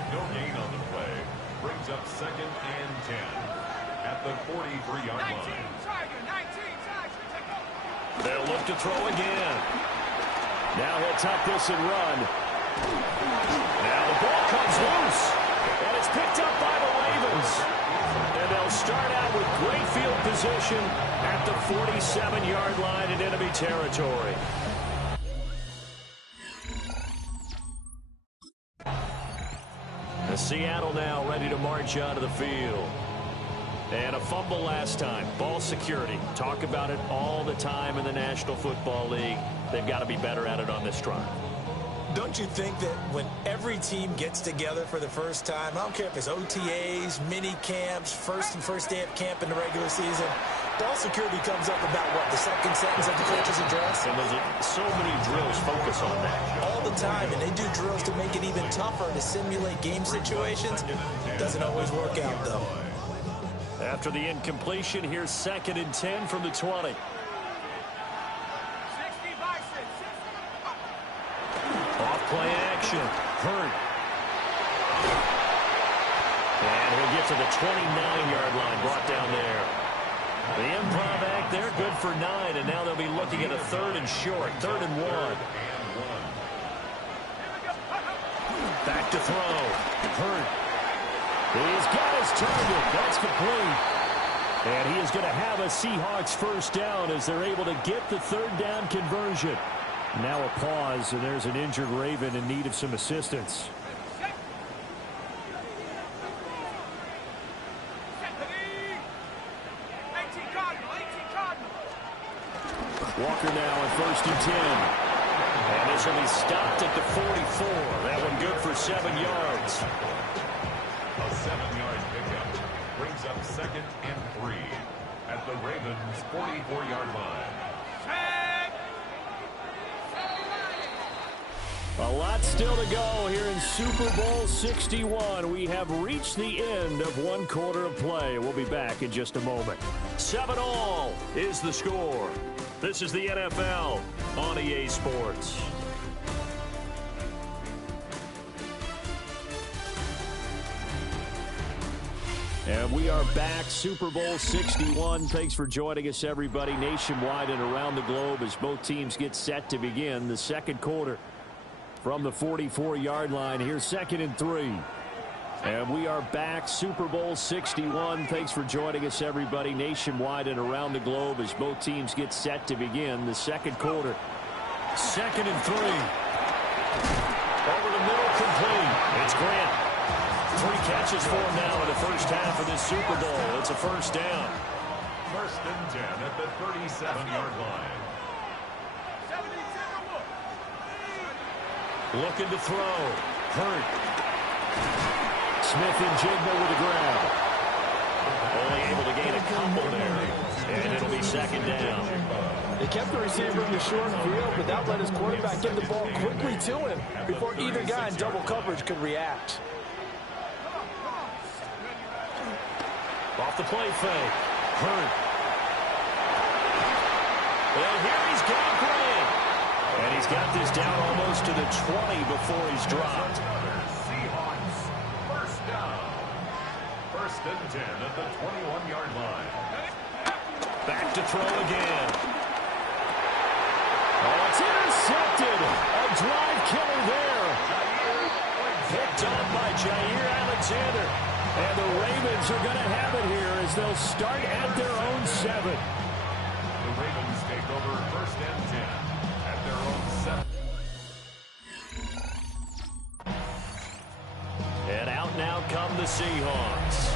No gain on the play. Brings up second and 10 at the 43-yard line. They'll look to throw again. Now he'll tuck this and run. Now the ball comes loose. And it's picked up by the Ravens. And they'll start out with great field position at the 47-yard line in enemy territory. Seattle now ready to march out of the field. And a fumble last time. Ball security. Talk about it all the time in the National Football League. They've got to be better at it on this drive. Don't you think that when every team gets together for the first time, I don't care if it's OTAs, mini camps, first day of camp in the regular season, ball security comes up about what, the second sentence of the coach's address? And there's so many drills focus on that. All the time, and they do drills to make it even tougher to simulate game situations. Doesn't always work out, though. After the incompletion, here's second and 10 from the 20. Off-play action. Hurt. And he'll get to the 29-yard line, brought down there. The improv act there, good for 9, and now they'll be looking at a third and short, 3rd and 1. Back to throw. Hurt. He's got his target. That's complete. And he is going to have a Seahawks first down as they're able to get the third down conversion. Now a pause, and there's an injured Raven in need of some assistance. Walker now on 1st and 10. And this will be stopped at the 44. That one good for 7 yards. A 7-yard pickup brings up 2nd and 3 at the Ravens' 44-yard line. A lot still to go here in Super Bowl 61. We have reached the end of one quarter of play. We'll be back in just a moment. 7-all is the score. This is the NFL on EA Sports. And we are back, Super Bowl 61. Thanks for joining us, everybody, nationwide and around the globe as both teams get set to begin the second quarter. From the 44-yard line, here's 2nd and 3. And we are back, Super Bowl 61. Thanks for joining us, everybody, nationwide and around the globe as both teams get set to begin the second quarter. 2nd and 3. Over the middle, complete. It's Grant. 3 catches for him now in the first half of this Super Bowl. It's a first down. 1st and 10 at the 37-yard line. Looking to throw. Hurt. Smith and Jigba with the grab. Only able to gain a couple there. And it'll be 2nd down. They kept the receiver in the short field, but that let his quarterback get the ball quickly to him before either guy in double coverage could react. Off the play fake. Hurt. And here he's got Grant. And he's got this down almost to the 20 before he's dropped. Seahawks, first down. 1st and 10 at the 21-yard line. Back to throw again. Oh, it's intercepted. A drive killer there. Picked up by Jair Alexander. And the Ravens are going to have it here as they'll start at their own 7. The Ravens take over 1st and 10 at their own 7. And out now come the Seahawks.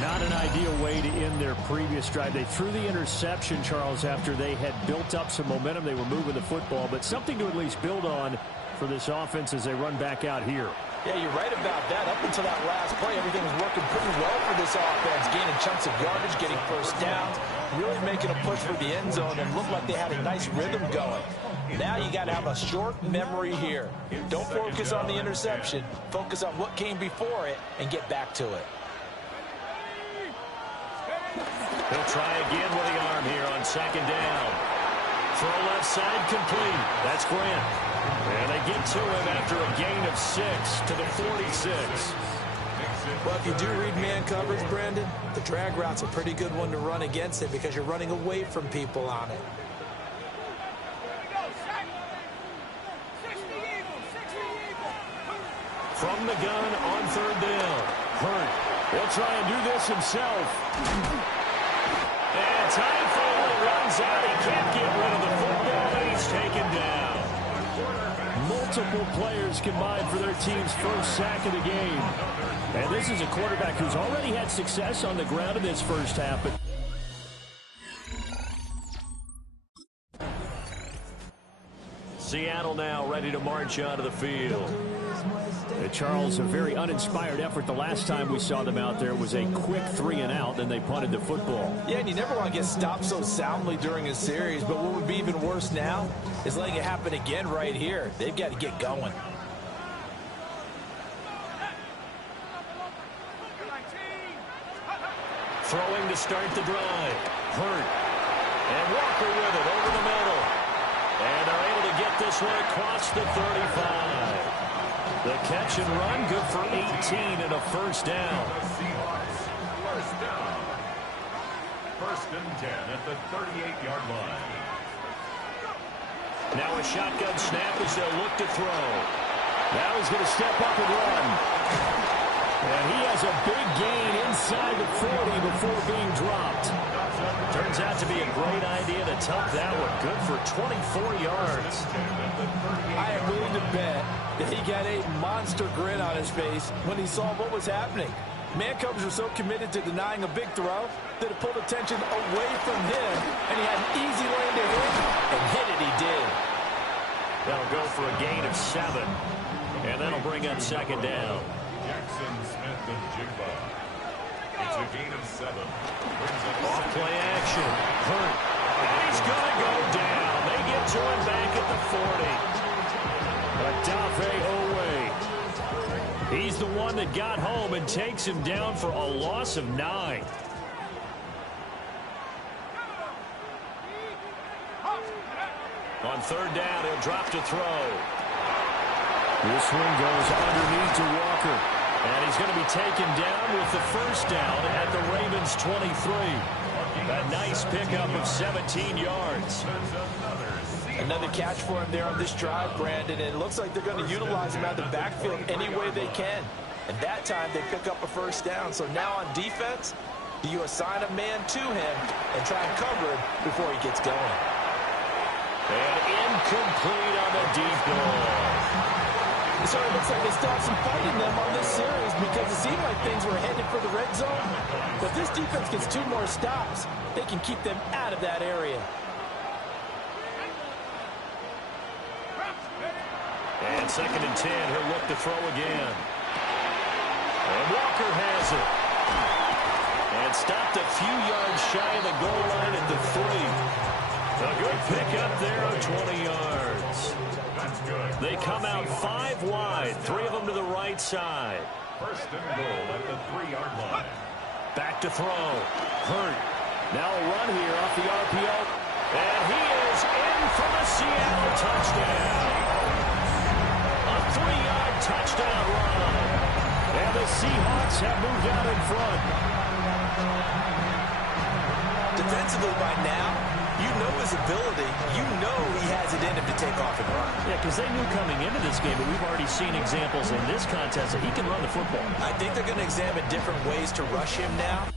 Not an ideal way to end their previous drive. They threw the interception, Charles, after they had built up some momentum. They were moving the football, but something to at least build on for this offense as they run back out here. Yeah, you're right about that. Up until that last play, everything was working pretty well for this offense. Gaining chunks of yardage, getting first downs, really making a push for the end zone, and looked like they had a nice rhythm going. Now you got to have a short memory here. Don't focus on the interception. Focus on what came before it and get back to it. He'll try again with the arm here on 2nd down. Throw left side complete. That's Grant. And they get to him after a gain of 6 to the 46. Well, if you do read man coverage, Brandon, the drag route's a pretty good one to run against it because you're running away from people on it. From the gun on 3rd down. Hurt. He'll try and do this himself. And time finally runs out. He can't get rid of the football, and he's taken down. Multiple players combined for their team's first sack of the game. And this is a quarterback who's already had success on the ground in this first half. But Seattle now ready to march onto the field. Charles, a very uninspired effort. The last time we saw them out there was a quick 3-and-out, then they punted the football. Yeah, and you never want to get stopped so soundly during a series, but what would be even worse now is letting it happen again right here. They've got to get going. Throwing to start the drive. Hurt. And Walker with it over the middle. And they're able to get this one across the 35. The catch and run, good for 18 and a first down. The Seahawks, first down. 1st and 10 at the 38-yard line. Now a shotgun snap as they'll look to throw. Now he's going to step up and run. And he has a big gain inside the 40 before being dropped. Turns out to be a great idea to tuck that one. Good for 24 yards. I am willing to bet that he got a monster grin on his face when he saw what was happening. Man-Cubs were so committed to denying a big throw that it pulled attention away from him, and he had an easy lane to hit, and hit it he did. That'll go for a gain of 7, and that'll bring up second down. Jackson Smith of Jigba. It's a gain of 7. Off play action. Hurt. And he's going to go down. They get to him back at the 40. Adafe Owe. He's the one that got home and takes him down for a loss of 9. On third down, he'll drop to throw. This one goes underneath to Walker. And he's going to be taken down with the first down at the Ravens 23. A nice pickup of 17 yards. Another catch for him there on this drive, Brandon, and it looks like they're going to utilize him out of the backfield any way they can. And that time they pick up a first down. So now on defense, do you assign a man to him and try and cover him before he gets going? And incomplete on the deep ball. So it looks like they still have some fight in them on this series because it seemed like things were headed for the red zone. But this defense gets 2 more stops. They can keep them out of that area. And second and 10, he'll look to throw again. And Walker has it. And stopped a few yards shy of the goal line at the 3. A good pickup there on 20 yards. That's good. They come out 5 wide, 3 of them to the right side. First and goal at the 3-yard line. Back to throw. Hurt. Now a run here off the RPO. And he is in for the Seattle touchdown. A 3-yard touchdown run. And the Seahawks have moved out in front. Defensively by now, you know his ability. You know he has it in him to take off and run. Yeah, because they knew coming into this game, but we've already seen examples in this contest that he can run the football. I think they're going to examine different ways to rush him now.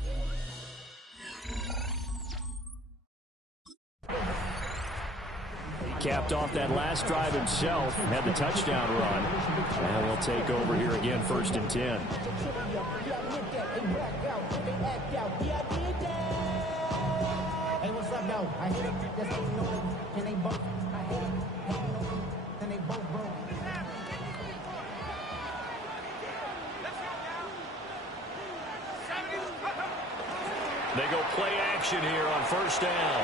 He capped off that last drive himself, had the touchdown run. And we'll take over here again, first and 10. Hey, what's up, though? I hit it. That's what you know. Can they both? I hit it. Can they both, bro? They go play action here on first down.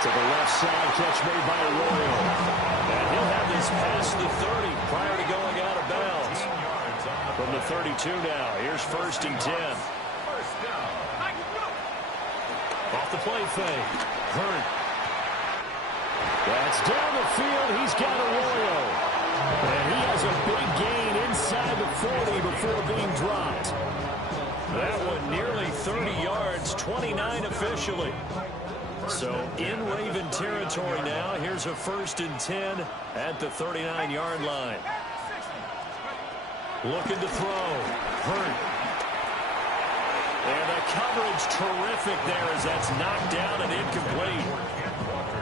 To the left side, catch made by Arroyo. And he'll have this past the 30 prior to going out of bounds. From the 32 now, here's first and 10. Off the play fake. Hurt. That's down the field. He's got Arroyo. And he has a big gain inside the 40 before being dropped. That one nearly 30 yards, 29 officially. So in Raven territory now. Here's a first and 10 at the 39-yard line. Looking to throw. Hurt. And the coverage terrific there as that's knocked down and incomplete.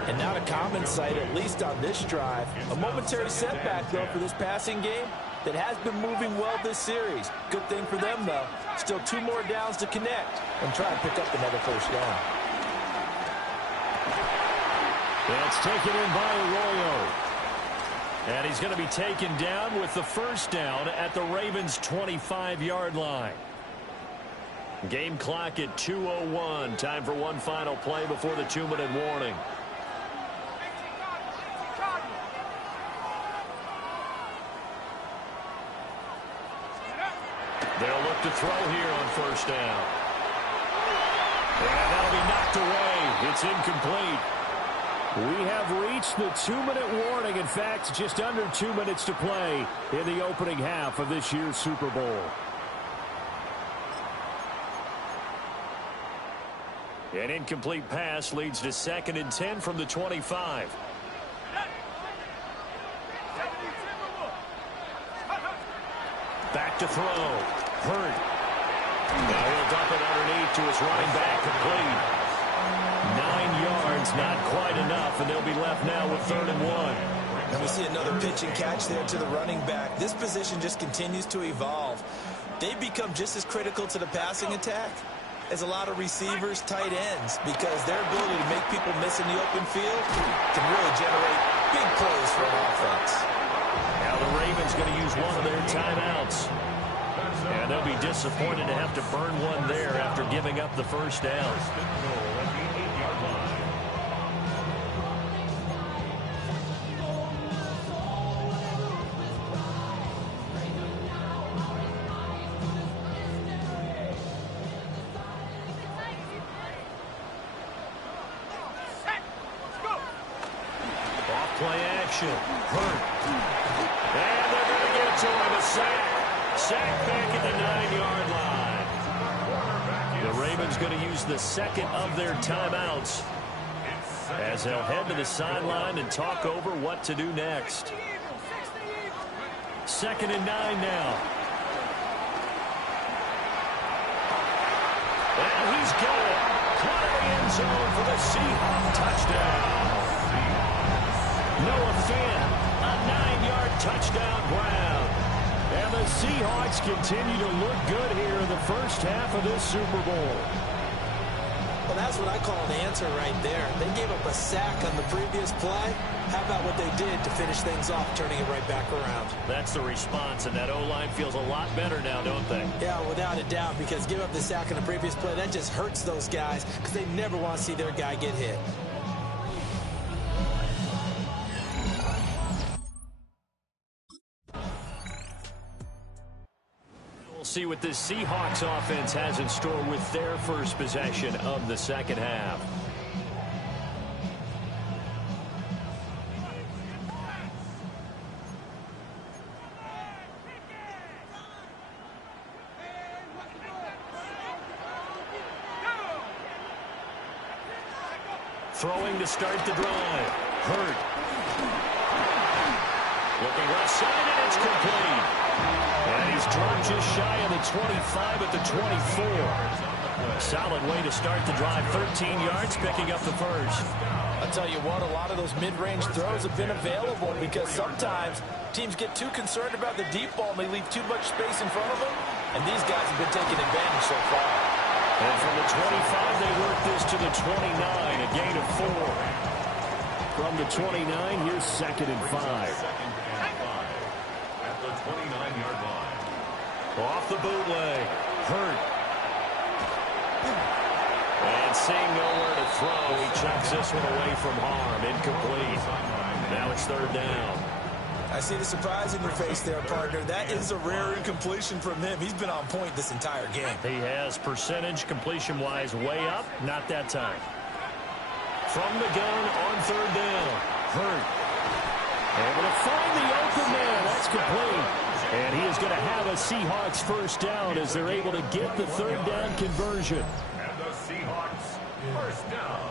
And not a common sight, at least on this drive. A momentary setback, though, for this passing game that has been moving well this series. Good thing for them, though. Still 2 more downs to connect and try and pick up another first down. That's taken in by Arroyo. And he's going to be taken down with the first down at the Ravens' 25-yard line. Game clock at 2:01. Time for one final play before the 2-minute warning. They'll look to throw here on first down. And that'll be knocked away. It's incomplete. We have reached the 2-minute warning. In fact, just under 2 minutes to play in the opening half of this year's Super Bowl. An incomplete pass leads to second and 10 from the 25. to throw. Hurt. Now he'll dump it underneath to his running back, complete. 9 yards, not quite enough, and they'll be left now with 3rd and 1. And we see another pitch and catch there to the running back. This position just continues to evolve. They become just as critical to the passing attack as a lot of receivers, tight ends, because their ability to make people miss in the open field can really generate big plays for an offense. Now the Ravens going to use one of their timeouts. And they'll be disappointed to have to burn one there after giving up the first down. Play action. Hurt. And they're going to get to him. A sack. Sack back at the 9-yard line. The Ravens going to use the second of their timeouts as they'll head to the sideline and talk over what to do next. 2nd and 9 now. And he's got it. Caught in the end zone for the Seahawks touchdown. Noah Fant, a 9-yard touchdown grab. And the Seahawks continue to look good here in the first half of this Super Bowl. Well, that's what I call an answer right there. They gave up a sack on the previous play. How about what they did to finish things off, turning it right back around? That's the response, and that O-line feels a lot better now, don't they? Yeah, without a doubt, because give up the sack on the previous play, that just hurts those guys because they never want to see their guy get hit. See what this Seahawks offense has in store with their first possession of the second half. Throwing to start the drive. Hurt. Looking left side, and it's complete. And he's dropped just shy of the 25 at the 24. Solid way to start the drive. 13 yards, picking up the first. I'll tell you what, a lot of those mid-range throws have been available because sometimes teams get too concerned about the deep ball and they leave too much space in front of them. And these guys have been taking advantage so far. And from the 25, they work this to the 29, a gain of 4. From the 29, here's 2nd and 5. At the 29-yard line. Off the bootleg. Hurt. And seeing nowhere to throw, he chucks this one away from harm. Incomplete. Now it's 3rd down. I see the surprise in your face there, partner. That is a rare incompletion from him. He's been on point this entire game. He has percentage completion-wise way up. Not that time. From the gun on 3rd down. Hurt. Able to find the open man. That's complete. And he is going to have a Seahawks first down as they're able to get the 3rd down conversion. And the Seahawks first down.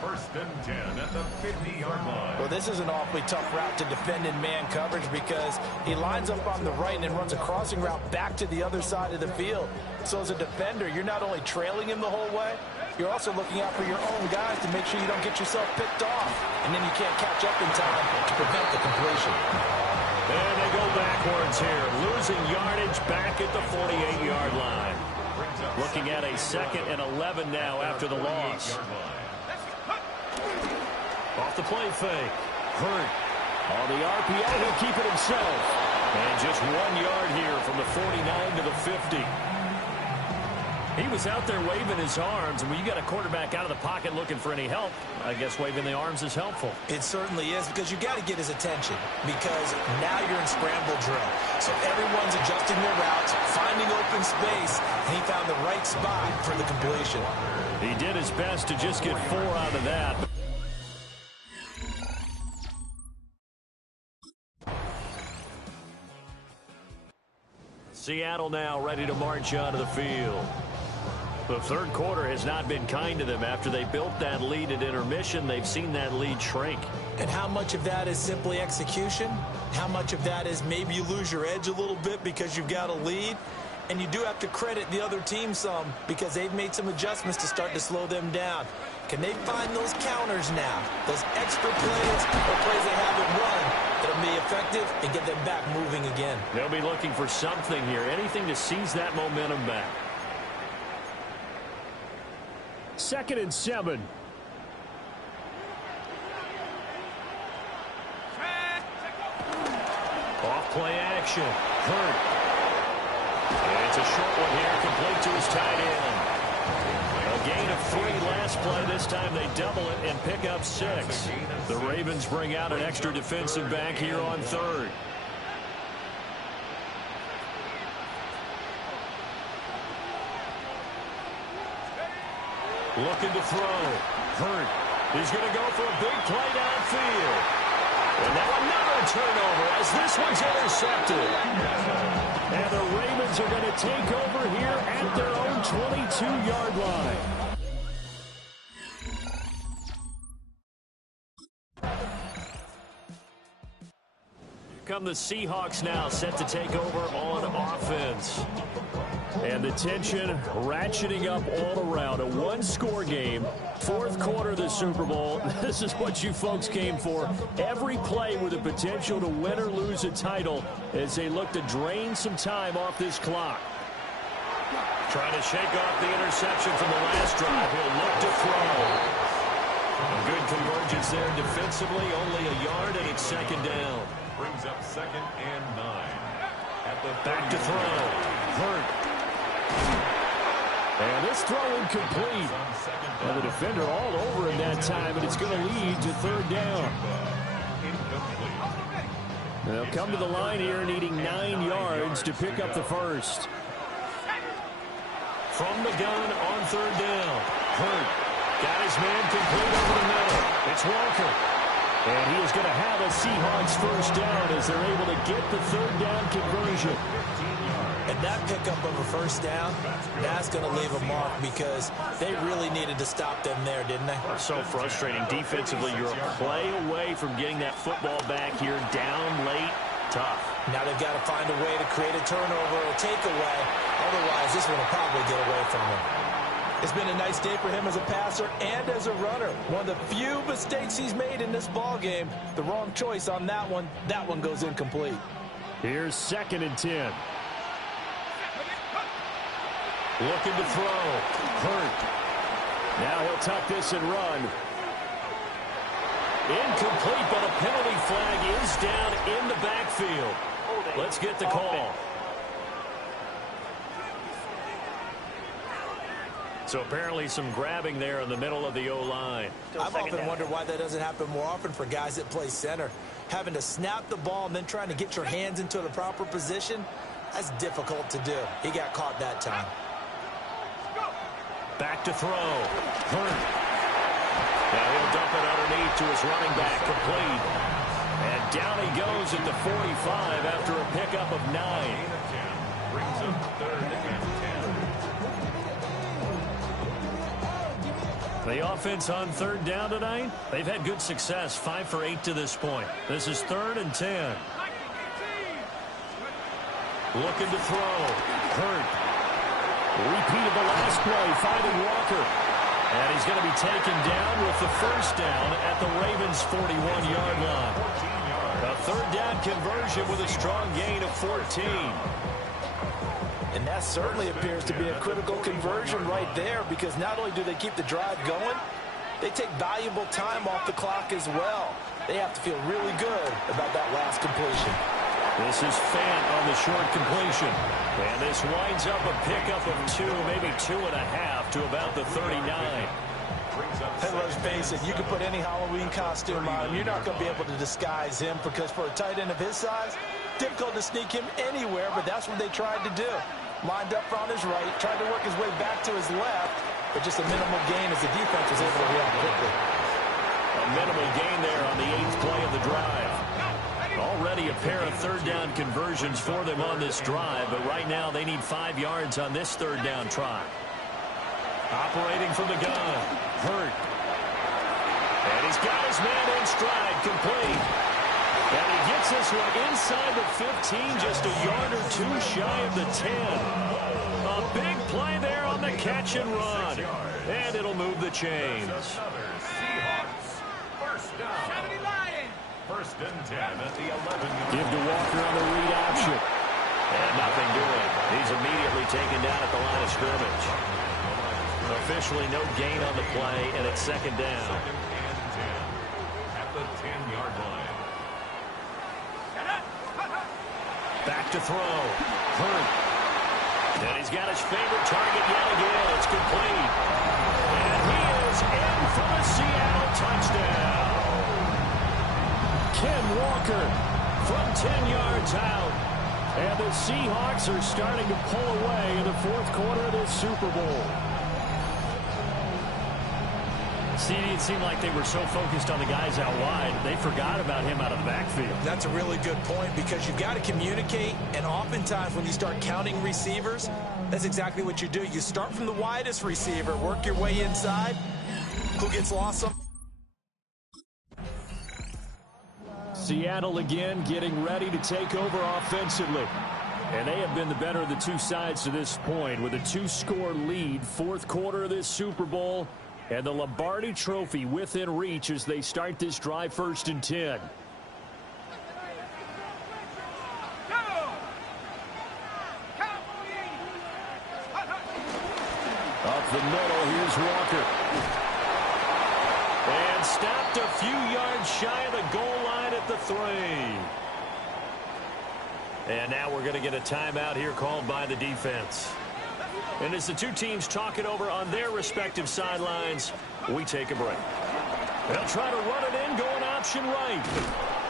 1st and 10 at the 50-yard line. Well, this is an awfully tough route to defend in man coverage because he lines up on the right and then runs a crossing route back to the other side of the field. So as a defender, you're not only trailing him the whole way, you're also looking out for your own guys to make sure you don't get yourself picked off. And then you can't catch up in time to prevent the completion. And they go backwards here, losing yardage back at the 48-yard line. Looking at a 2nd and 11 now after the loss. Off the play fake. Hurt. On the RPO, he'll keep it himself. And just 1 yard here from the 49 to the 50. He was out there waving his arms, and when you got a quarterback out of the pocket looking for any help, I guess waving the arms is helpful. It certainly is, because you got to get his attention, because now you're in scramble drill. So everyone's adjusting their routes, finding open space, and he found the right spot for the completion. He did his best to just get 4 out of that. Seattle now ready to march onto the field. The third quarter has not been kind to them. After they built that lead at intermission, they've seen that lead shrink. And how much of that is simply execution? How much of that is maybe you lose your edge a little bit because you've got a lead? And you do have to credit the other team some because they've made some adjustments to start to slow them down. Can they find those counters now? Those extra plays or plays they haven't run that'll be effective and get them back moving again? They'll be looking for something here, anything to seize that momentum back. 2nd and 7. Off play action. Hurt. And it's a short one here, complete to his tight end. A gain of 3 last play. This time they double it and pick up 6. The Ravens bring out an extra defensive back here on 3rd. Looking to throw. Hurt. He's going to go for a big play downfield. And now another turnover as this one's intercepted. And the Ravens are going to take over here at their own 22-yard line. Come the Seahawks now, set to take over on offense. And the tension ratcheting up all around. A one-score game. 4th quarter of the Super Bowl. This is what you folks came for. Every play with the potential to win or lose a title as they look to drain some time off this clock. Trying to shake off the interception from the last drive. He'll look to throw. A good convergence there defensively. Only a yard, and it's 2nd down. Brings up 2nd and 9. At the back to throw. Hurt. And this throw incomplete. And the defender all over him that time, and it's going to lead to 3rd down. They'll come to the line here needing 9 yards to pick up the first. From the gun on 3rd down. Hurt. Got his man complete over the middle. It's Walker. And he is going to have a Seahawks first down as they're able to get the 3rd down conversion. And that pickup of a first down, that's going to leave a mark because they really needed to stop them there, didn't they? So frustrating. Defensively, you're a play away from getting that football back here down late. Tough. Now they've got to find a way to create a turnover or a takeaway. Otherwise, this one will probably get away from them. It's been a nice day for him as a passer and as a runner. One of the few mistakes he's made in this ball game. The wrong choice on that one. That one goes incomplete. Here's 2nd and 10. Looking to throw. Hurt. Now he'll tuck this and run. Incomplete, but a penalty flag is down in the backfield. Let's get the call. So apparently some grabbing there in the middle of the O-line. I've often wondered why that doesn't happen more often for guys that play center. Having to snap the ball and then trying to get your hands into the proper position, that's difficult to do. He got caught that time. Back to throw. Hurt. Now he'll dump it underneath to his running back, complete. And down he goes at the 45 after a pickup of 9. Brings up 3rd and 10. The offense on 3rd down tonight, they've had good success, 5 for 8 to this point. This is 3rd and 10. Looking to throw. Hurt. Repeat of the last play, finding Walker. And he's going to be taken down with the first down at the Ravens' 41-yard line. A 3rd down conversion with a strong gain of 14. And that certainly appears to be a critical conversion right there because not only do they keep the drive going, they take valuable time off the clock as well. They have to feel really good about that last completion. This is Fant on the short completion. And this winds up a pickup of 2, maybe 2.5 to about the 39. And let's face it, you can put any Halloween costume on him. You're not going to be able to disguise him because for a tight end of his size, difficult to sneak him anywhere, but that's what they tried to do. Lined up on his right, tried to work his way back to his left, but just a minimal gain as the defense was able to react quickly. A minimal gain there on the 8th play of the drive. Already a pair of 3rd down conversions for them on this drive, but right now they need 5 yards on this 3rd down try. Operating from the gun. Hurt. And he's got his man in stride, complete. And he gets this one inside the 15, just a yard or two shy of the 10. A big play there on the catch and run. And it'll move the chains. First and 10 at the 11. Give to Walker on the read option. And nothing doing. He's immediately taken down at the line of scrimmage. Officially no gain on the play, and it's second down. Second and 10 at the 10-yard line. Back to throw. Hurt. And he's got his favorite target yet again. It's complete. And he is in for the Seattle touchdown. Ken Walker from 10 yards out. And the Seahawks are starting to pull away in the fourth quarter of this Super Bowl. See, it seemed like they were so focused on the guys out wide, they forgot about him out of the backfield. That's a really good point because you've got to communicate, and oftentimes when you start counting receivers, that's exactly what you do. You start from the widest receiver, work your way inside. Who gets lost? Seattle again getting ready to take over offensively. And they have been the better of the two sides to this point with a 2-score lead, fourth quarter of this Super Bowl. And the Lombardi Trophy within reach as they start this drive, first and 10. Up the middle, here's Walker. And stopped a few yards shy of the goal line at the 3. And now we're going to get a timeout here called by the defense. And as the two teams talk it over on their respective sidelines, we take a break. They'll try to run it in, going option right.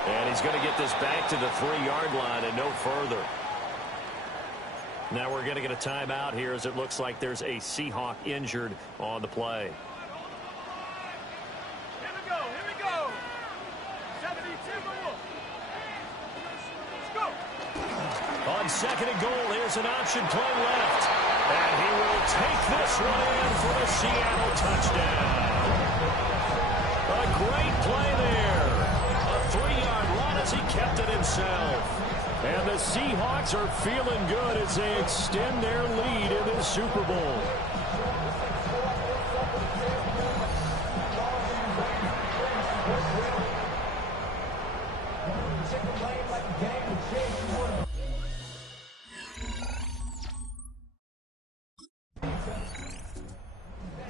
And he's going to get this back to the 3-yard line and no further. Now we're going to get a timeout here as it looks like there's a Seahawk injured on the play. Here we go. 72 more. Let's go. On second and goal, here's an option play left. And he will take this one in for the Seattle touchdown. A great play there. A 3-yard run as he kept it himself. And the Seahawks are feeling good as they extend their lead in this Super Bowl.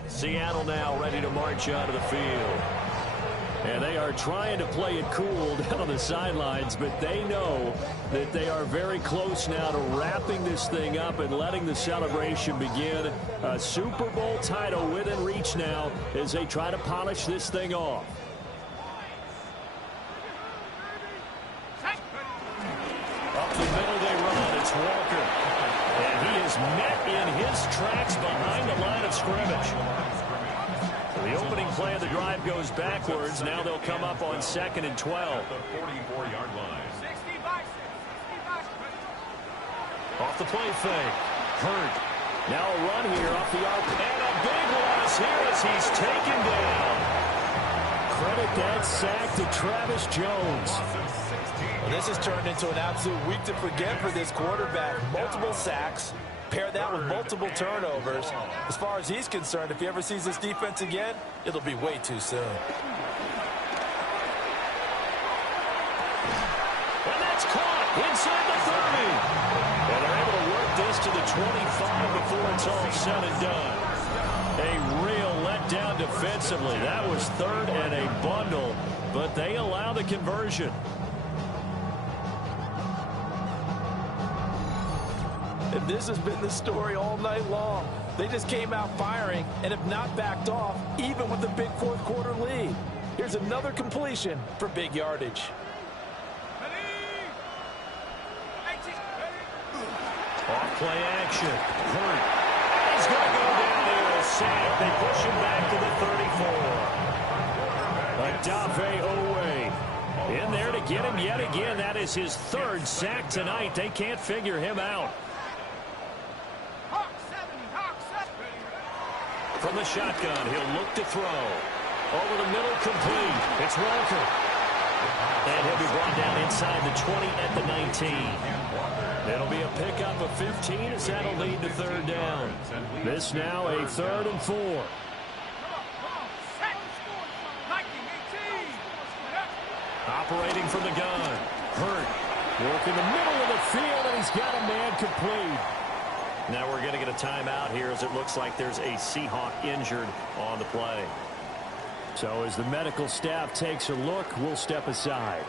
Seattle now ready to march out of the field. And they are trying to play it cool down on the sidelines, but they know that they are very close now to wrapping this thing up and letting the celebration begin. A Super Bowl title within reach now as they try to polish this thing off. Up the middle they run. It's Walker. And he is met in his tracks behind the line of scrimmage. The opening play of the drive goes backwards. Now they'll come up on second and 12. The 44-yard line. Off the play fake. Hurt. Now a run here off the arc. And a big loss here as he's taken down. Credit that sack to Travis Jones. Well, this has turned into an absolute week to forget for this quarterback. Multiple sacks. Pair that with multiple turnovers. As far as he's concerned, if he ever sees this defense again, it'll be way too soon. And that's caught inside the 30. And they're able to work this to the 25 before it's all said and done. A real letdown defensively. That was third and a bundle, but they allow the conversion. And this has been the story all night long. They just came out firing and have not backed off, even with the big fourth quarter lead. Here's another completion for big yardage. Off play action. Hurt. He's going to go down here. A sack. They push him back to the 34. Adave Owe in there to get him yet again. That is his third sack tonight. They can't figure him out. from the shotgun. He'll look to throw. Over the middle, complete. It's Walker. And he'll be brought down inside the 20 at the 19. It'll be a pickup of 15 as that'll lead to third down. This now a 3rd and 4. Operating from the gun. Hurt. Work in the middle of the field, and he's got a man complete. Now we're going to get a timeout here as it looks like there's a Seahawk injured on the play. So as the medical staff takes a look, we'll step aside.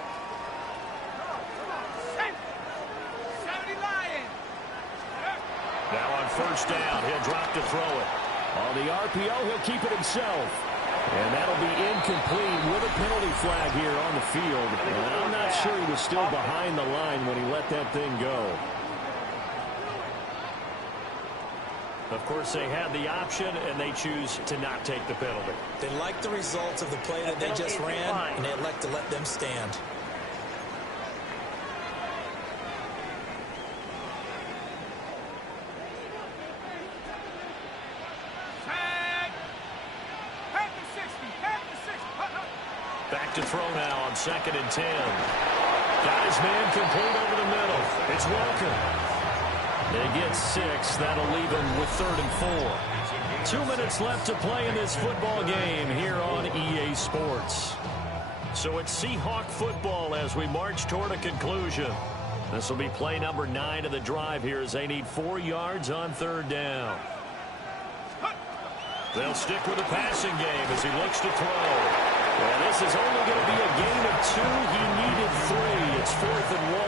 Now on first down, he'll drop to throw it. On the RPO, he'll keep it himself. And that'll be incomplete with a penalty flag here on the field. And I'm not sure he was still behind the line when he let that thing go. Of course, they had the option, and they choose to not take the penalty. They like the results of the play that they just ran, and they elect to let them stand. Back to throw now on 2nd and 10. Got his man complete over the middle. It's Walker. They get 6. That'll leave him with 3rd and 4. 2 minutes left to play in this football game here on EA Sports. So it's Seahawk football as we march toward a conclusion. This will be play number 9 of the drive here as they need 4 yards on 3rd down. They'll stick with the passing game as he looks to throw. Well, this is only going to be a gain of 2. He needed 3. It's 4th and 1.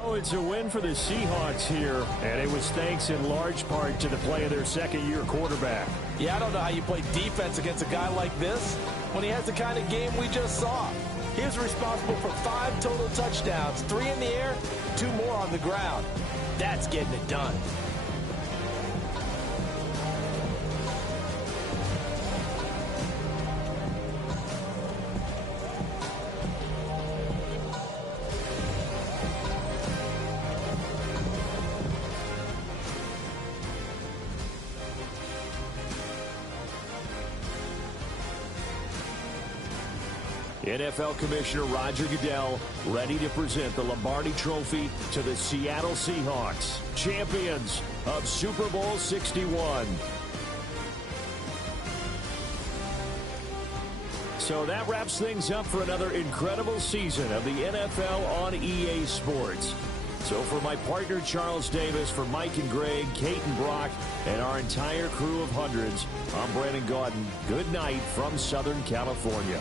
So it's a win for the Seahawks here, and it was thanks in large part to the play of their second-year quarterback. Yeah, I don't know how you play defense against a guy like this when he has the kind of game we just saw. He was responsible for 5 total touchdowns, 3 in the air, 2 more on the ground. That's getting it done. NFL Commissioner Roger Goodell ready to present the Lombardi Trophy to the Seattle Seahawks, champions of Super Bowl 61. So that wraps things up for another incredible season of the NFL on EA Sports. So for my partner Charles Davis, for Mike and Greg, Kate and Brock, and our entire crew of hundreds, I'm Brandon Gaudin. Good night from Southern California.